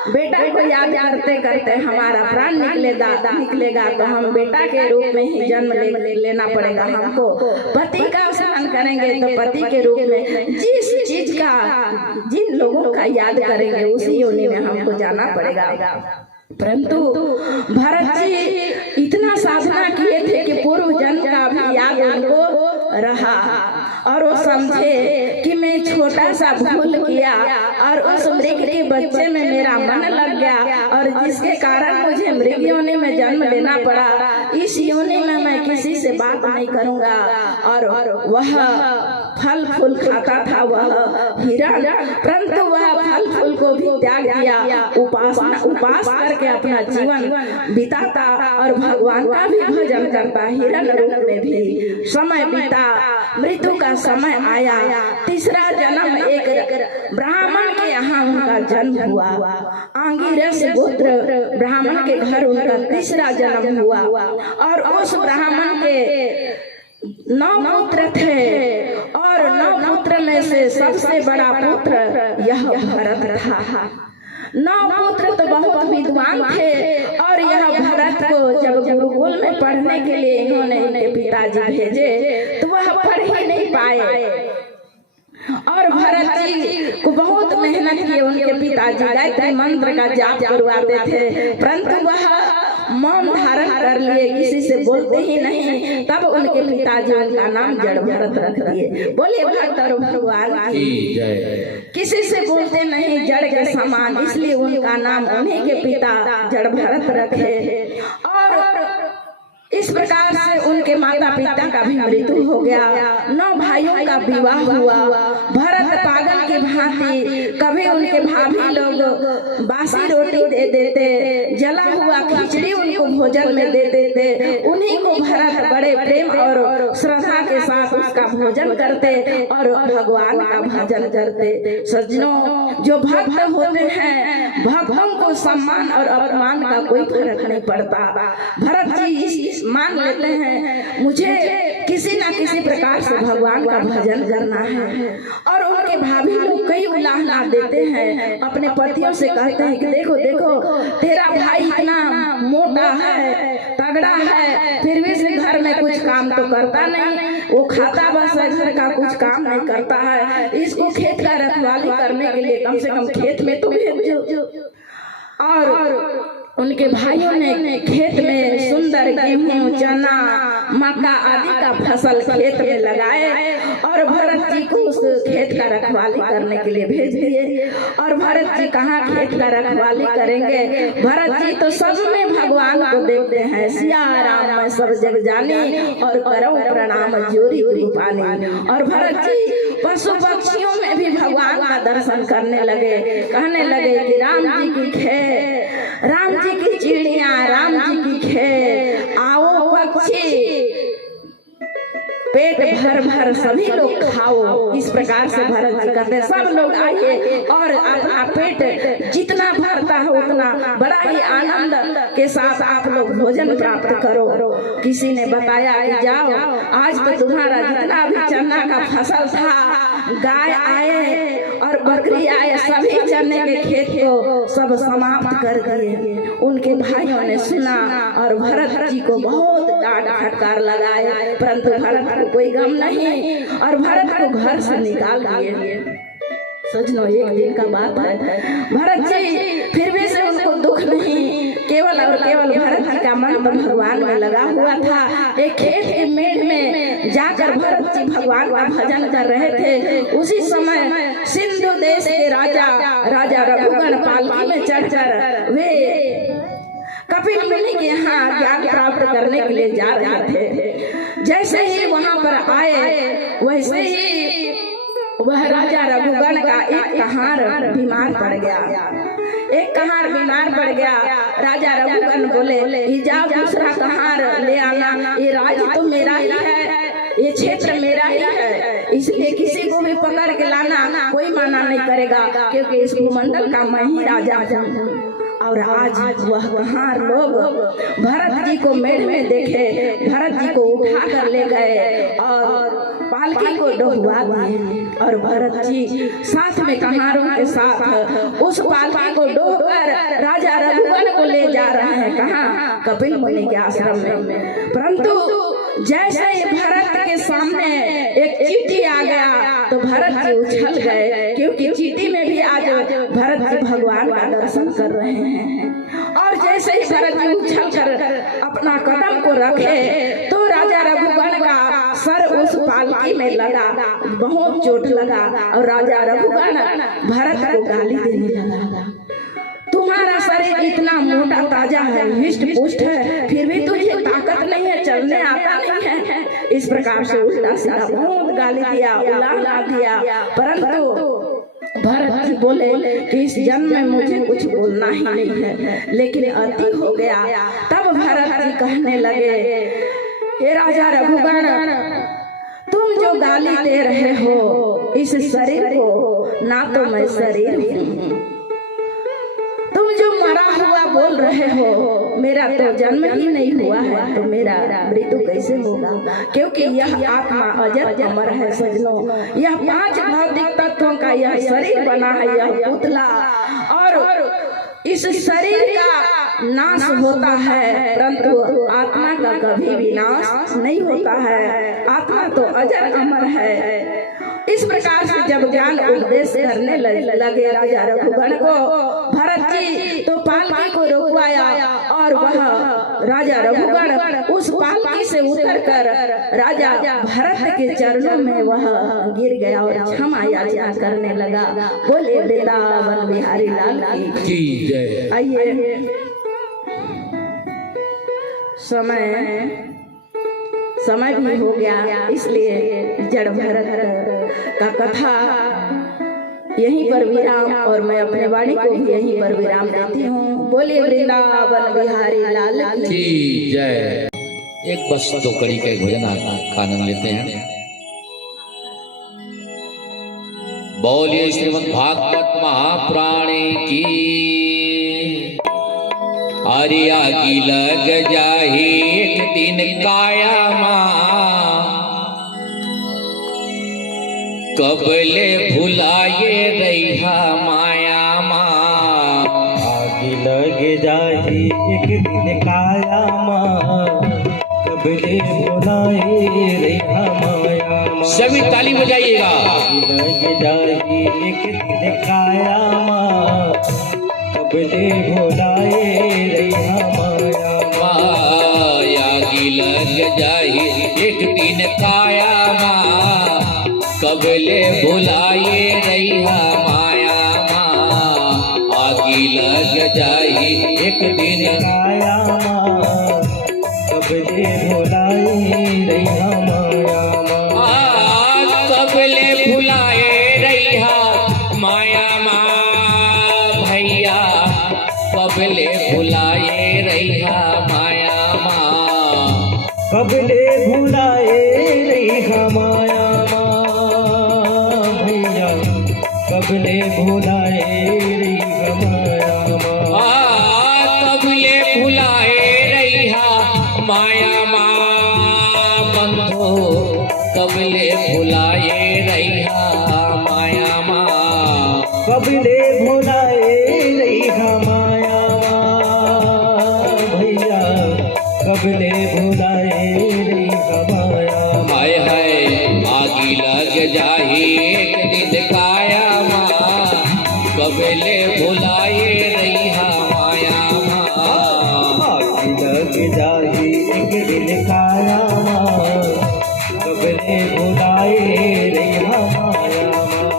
बेटा को याद करते करते हमारा प्राण निकलेगा तो हम बेटा के रूप में ही जन्म लेना पड़ेगा हमको। पति का स्मरण करेंगे तो पति के रूप में जिस चीज का जिन लोगों का याद करेंगे उसी योनि में हमको जाना पड़ेगा। परंतु भरत जी इतना साधना किए थे कि पूर्व जन्म का भी याद उनको रहा और वो समझे कि मैं छोटा सा भूल किया और उस मृग के बच्चे में मेरा मन लग गया और जिसके कारण मुझे मृग योनि में जन्म लेना पड़ा। इस योनि में मैं किसी से बात नहीं करूंगा। और वह फल फूल खाता था वह हिरण, परंतु वह फल फूल को भी त्याग दिया, उपास करके अपना जीवन बिताता और भगवान का भी भजन करता। हिरण रूप में भी समय बीता, मृत्यु का समय आया। तीसरा जन्म एक ब्राह्मण के यहाँ उनका जन्म हुआ। आंगिरस गोत्र ब्राह्मण के घर उनका तीसरा जन्म हुआ और उस ब्राह्मण के 9 पुत्र थे और 9 पुत्र में से सबसे बड़ा पुत्र यह भरत था। 9 पुत्र तो बहुत विद्वान थे और यह भरत को जब गुरुकुल में पढ़ने के लिए इन्होंने इनके पिताजी भेजे तो वह पढ़ ही नहीं पाए और भरत जी को बहुत मेहनत की। उनके पिताजी गायत्री मंत्र का जाप करवाते थे, परंतु वह मौन धारण कर लिए, किसी से बोलते ही नहीं। तब उनके पिताजी उनका नाम जड़ भरत रख दिए। बोले भक्त और भगवान की जय। किसी से बोलते नहीं, जड़ के समान, इसलिए उनका नाम उन्हीं के पिता जड़ भरत रखे। और इस प्रकार से उनके माता पिता का भी मृत्यु हो गया। 9 भाइयों का विवाह हुआ। भरत पागल की भांति कभी उनके भाभी लोग बासी रोटी दे देते, जला हुआ खिचड़ी उनको भोजन में दे देते। उन्हीं को भरत बड़े प्रेम और श्रद्धा के साथ उसका भोजन करते और भगवान का भजन करते। सज्जनों, जो भक्त होते हैं, भक्तों को सम्मान और अपमान का कोई फर्क नहीं पड़ता। भरत जी मान लेते हैं मुझे किसी न किसी प्रकार से भगवान का भजन करना है और उनके भाभी लोग कई उलाहना देते हैं, अपने पतियों से कहते हैं कि देखो देखो तेरा भाई इतना मोटा है, तगड़ा है, फिर भी इस घर में कुछ काम तो करता नहीं, वो खाता बस घर का कुछ काम नहीं करता है, इसको खेत का रखवाली करने के लिए कम से कम खेत में तो भेजो। और उनके भाइयों ने खेत में सुंदर गेहूं, चना, मक्का आदि का फसल खेत में लगाए और भरत जी को उस खेत का रखवाली करने के लिए भेज दिए। और भरत जी कहाँ खेत का रखवाली करेंगे? भरत जी तो सब में भगवान को देखते हैं। सिया राम मैं सब जग जानी और करो प्रणाम जोरी रूपानी। और भरत जी पशु पक्षियों में भी भगवान का दर्शन करने लगे, कहने लगे कि राम जी की खेत, राम जी की चिड़िया, राम जी की खेत, आओ पक्षी पेट भर भर सभी लोग खाओ। इस प्रकार से भरत जी कहते हैं सब लोग आइए और अपना पेट जितना भरता है उतना बड़ा ही आनंद के साथ आप लोग भोजन प्राप्त करो। किसी ने बताया कि जाओ आज तो तुम्हारा जितना भी चना का फसल था, गाय आए और बकरी आए, सभी चने के खेत को सब समाप्त कर दिए। उनके भाइयों ने सुना और भरत जी को बहुत डांट फटकार लगाया, परंतु भरत को कोई गम नहीं और भरत को घर से निकाल दिए। सजनो, एक दिन का बात है, भरत जी फिर भी से उनको दुख नहीं, केवल और केवल भरत जी का मन भगवान में लगा हुआ था। एक खेत के मेढ़ में जाकर भरत जी भगवान का भजन कर रहे थे। उसी समय सिंधु देश के राजा रघुगण पालकी में चढ़कर वे कपिल मुनि के यहाँ ज्ञान प्राप्त करने के लिए जा रहे थे। जैसे ही वहाँ पर आए वैसे ही वह राजा रघुगण का एक कहार बीमार पड़ गया। एक कहार बीमार पड़ गया। राजा रघुगण बोले कि जाओ दूसरा कहार ले आना, ये राज तो मेरा ही है। ये क्षेत्र मेरा ही है, इसलिए किसी को भी पकड़ के लाना कोई मना नहीं करेगा, क्योंकि इस भूमंडल का मैं ही राजा हूँ। और आज वह कहाँ लोग भरत जी को मेढ़ में देखे, भरत जी को उठा कर ले गए और पालकी को डोहवा दिए, और भरत जी साथ में कहारों के साथ उस पालकी को डोहकर राजा रघुगण को ले जा रहे हैं, कहाँ? कपिल मुनि के आश्रम में। परंतु जैसे ही भरत के सामने एक चींटी आ गया तो भरत जी उछल गए, क्योंकि चींटी में भी आज भरत जी भगवान का दर्शन कर रहे हैं। और जैसे ही भरत जी उछल कर अपना कदम को रखे तो राजा रघुगण का सर उस पालकी में लगा, बहुत चोट लगा, और राजा रघुगण भरत को गाली देने लगा, तुम्हारा शरीर इतना मोटा ताजा है, हिष्ट पुष्ट है, फिर भी तुझे ताकत नहीं है, चलने आता नहीं है। इस प्रकार से उल्टा सीधा बहुत गाली दिया, उलाहना दिया। परंतु भरत जी बोले कि इस जन्म में मुझे कुछ बोलना ही नहीं है, लेकिन अति हो गया। तब भरत जी कहने लगे, हे राजा रघुगण, तुम जो गाली दे रहे हो इस शरीर को, ना तो मैं शरीर हूँ, तुम जो मरा हुआ बोल रहे हो, मेरा तो जन्म ही नहीं हुआ है, तो मेरा मृत्यु कैसे होगा? क्योंकि यह आत्मा अजर अमर है सजनों, यह 5 भौतिक तत्वों का यह शरीर बना है, यह पुतला, और इस शरीर का नाश होता है, परंतु आत्मा का कभी भी नाश नहीं होता है, आत्मा तो अजर अमर है। इस प्रकार से जब ज्ञान उपदेश करने लगे राजा रघुगण को भरत जी, तो पालकी को रुकवाया, और वह राजा रघुगण उस पालकी से उतरकर राजा भरत के चरणों में वह गिर गया और क्षमा याचना करने लगा। बोले वृंदावन बिहारी लाल की जय। आइए, समय भी हो गया, इसलिए जड़ भरत का कथा यहीं पर विराम, और मैं अपने वाणी को भी यहीं पर विराम देती हूँ। बोलिए वृंदावन बिहारी लाल की जय। एक बस 2 कड़ी का भजन का आनंद लेते हैं। बोलिए श्रीमद् भागवत महापुराणे की। अरे आगी लग जाही एक दिन काया माँ, कबले भुलाए रहा माया माँ। आगे लग जाही एक दिन काया माँ, कबले भुलाए रहा माया माँ। सभी ताली बजाइएगा। आगे लग जाही एक दिन काया माँ, कबले भुलाए रहा माया माँ। आगी लग जाही एक दिन काया माँ, कबले भुलाए रहा माया माँ। आगी लग जाही एक दिन काया माँ, कबले भुलाए रहा माया माँ। कबले भुलाए रहा माया माँ भैया, कबले भुलाए रहा माया माँ। कबले भुलाए रहा माया माँ भैया, कबले भुलाए रहा माया माँ। कबले भुलाए रहा माया माँ बंधो, कबले भुलाए रहा माया माँ। कबले भुलाए रहा माया माँ भैया, कबले भुलाए रहा माया। हाय हाय आगी लग जाही एक दिन काया माँ, कबले भुलाए रहा माया माँ। आगी लग जाही एक दिन काया माँ, कबले भुलाए रहा माया माँ।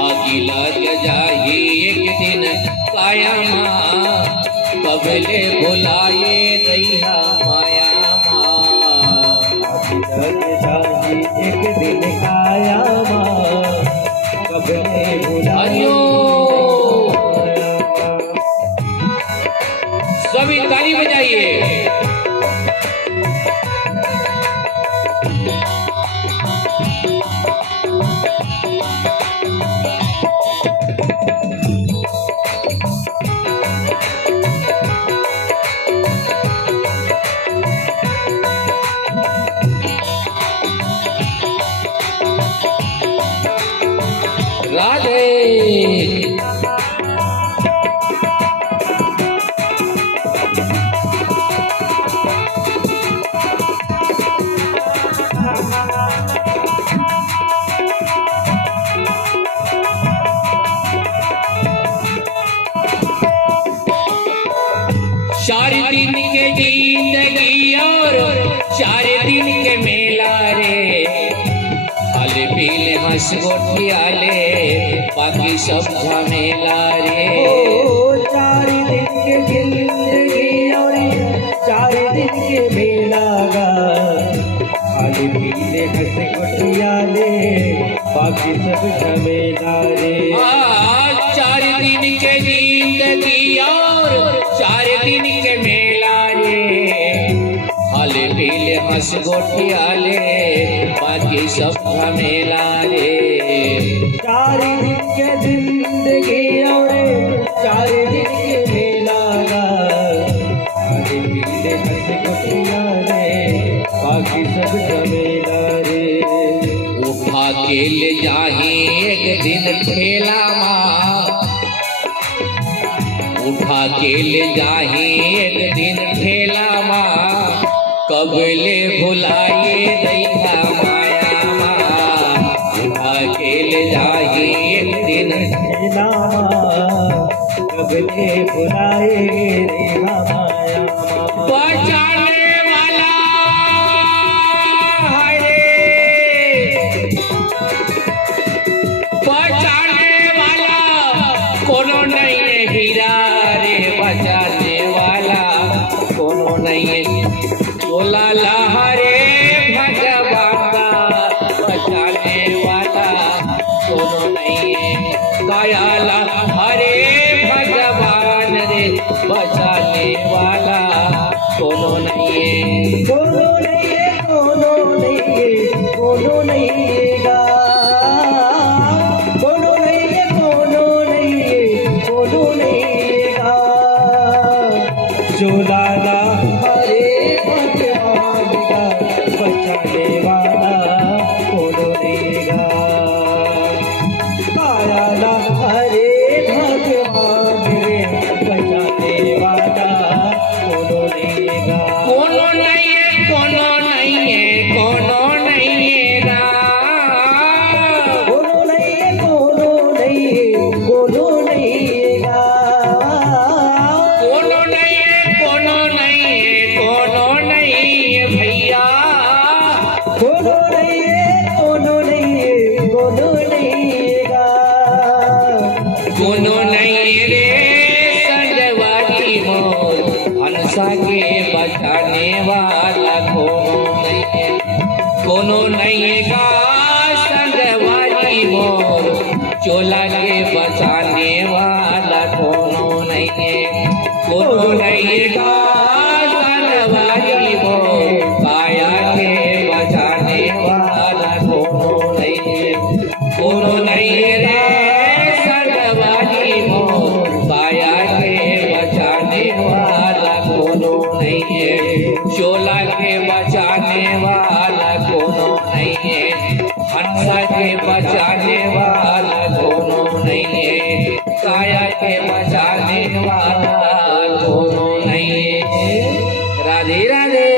आगी लग जाही एक दिन काया माँ, कबले भुलाए रहा माया माँ। आगी लग जाही एक दिन काया माँ, कबले भुलाए सभी ताली बजाइए। हंस गोठियाले बाकी सब झमेला रे। ओ 4 दिन के जिंदगी और 4 दिन के मेला गा खाली पीले हंस गोठियाले बाकी सब झमेला रे। 4 दिन के जिंदगी और 4 दिन के मेला रे। खाली पीले हंस गोठियाले बाकी सब झमेला रे। 4 दिन के जिंदगी और 4 दिन के मेला गा खाली पीले हंस गोठियाले बाकी सब झमेला रे। उठा के ले जाही एक दिन ठेला माँ, उठा के ले जाही एक दिन ठेला माँ, कब ले भुलाए दैया माया माँ। उठा के ले जाही एक दिन मेला माँ कबले बुलाए रे माया माँ। बचाने वाला है रे, बचाने वाला कोनो नहीं है हीरा रे। बचाने वाला कोनो नहीं है चोला लहरे भगवान, बचाने वाला कोनो नहीं है कायाला हरे भगवान रे। बचाने वाला कोनो नहीं है। कोनो नहीं है, कोनो नहीं है, कोनो नहीं है गा। कोनो नहीं है, कोनो नहीं है, कोनो नहीं है गा। चोलाला हरे भगवान का बचाने वाला कोनो नहीं गा। कायाला हरे भगवान रे बचाने वाला कोनो नहीं गा। कोनो नहीं है, कोनो नहीं है, कोनो नहीं है रा। कोनो नहीं है, कोनो नहीं है, कोनो नहीं है गा। कोनो नहीं है, कोनो नहीं है, कोनो नहीं है भैया। कोनो नहीं है, कोनो नहीं है, कोनो नहीं है गा। कोनो नहीं रे संजवारी मोर, हंसा के बचाने वाला कोनो नहीं है। कोनो नहीं है गा संजवारी मोर, चोला के बचाने वाला कोनो नहीं है। कोनो नहीं है गा संजवारी मोर, काया के बचाने वाला कोनो नहीं है। कोनो नहीं है रे संजवारी मोर, काया के बचाने वाला कोनो नहीं है। चोला के बचाने वाला कोनो नहीं है, हंसा के बचाने वाला कोनो नहीं है, काया के बचाने वाला कोनो नहीं है। राधे राधे।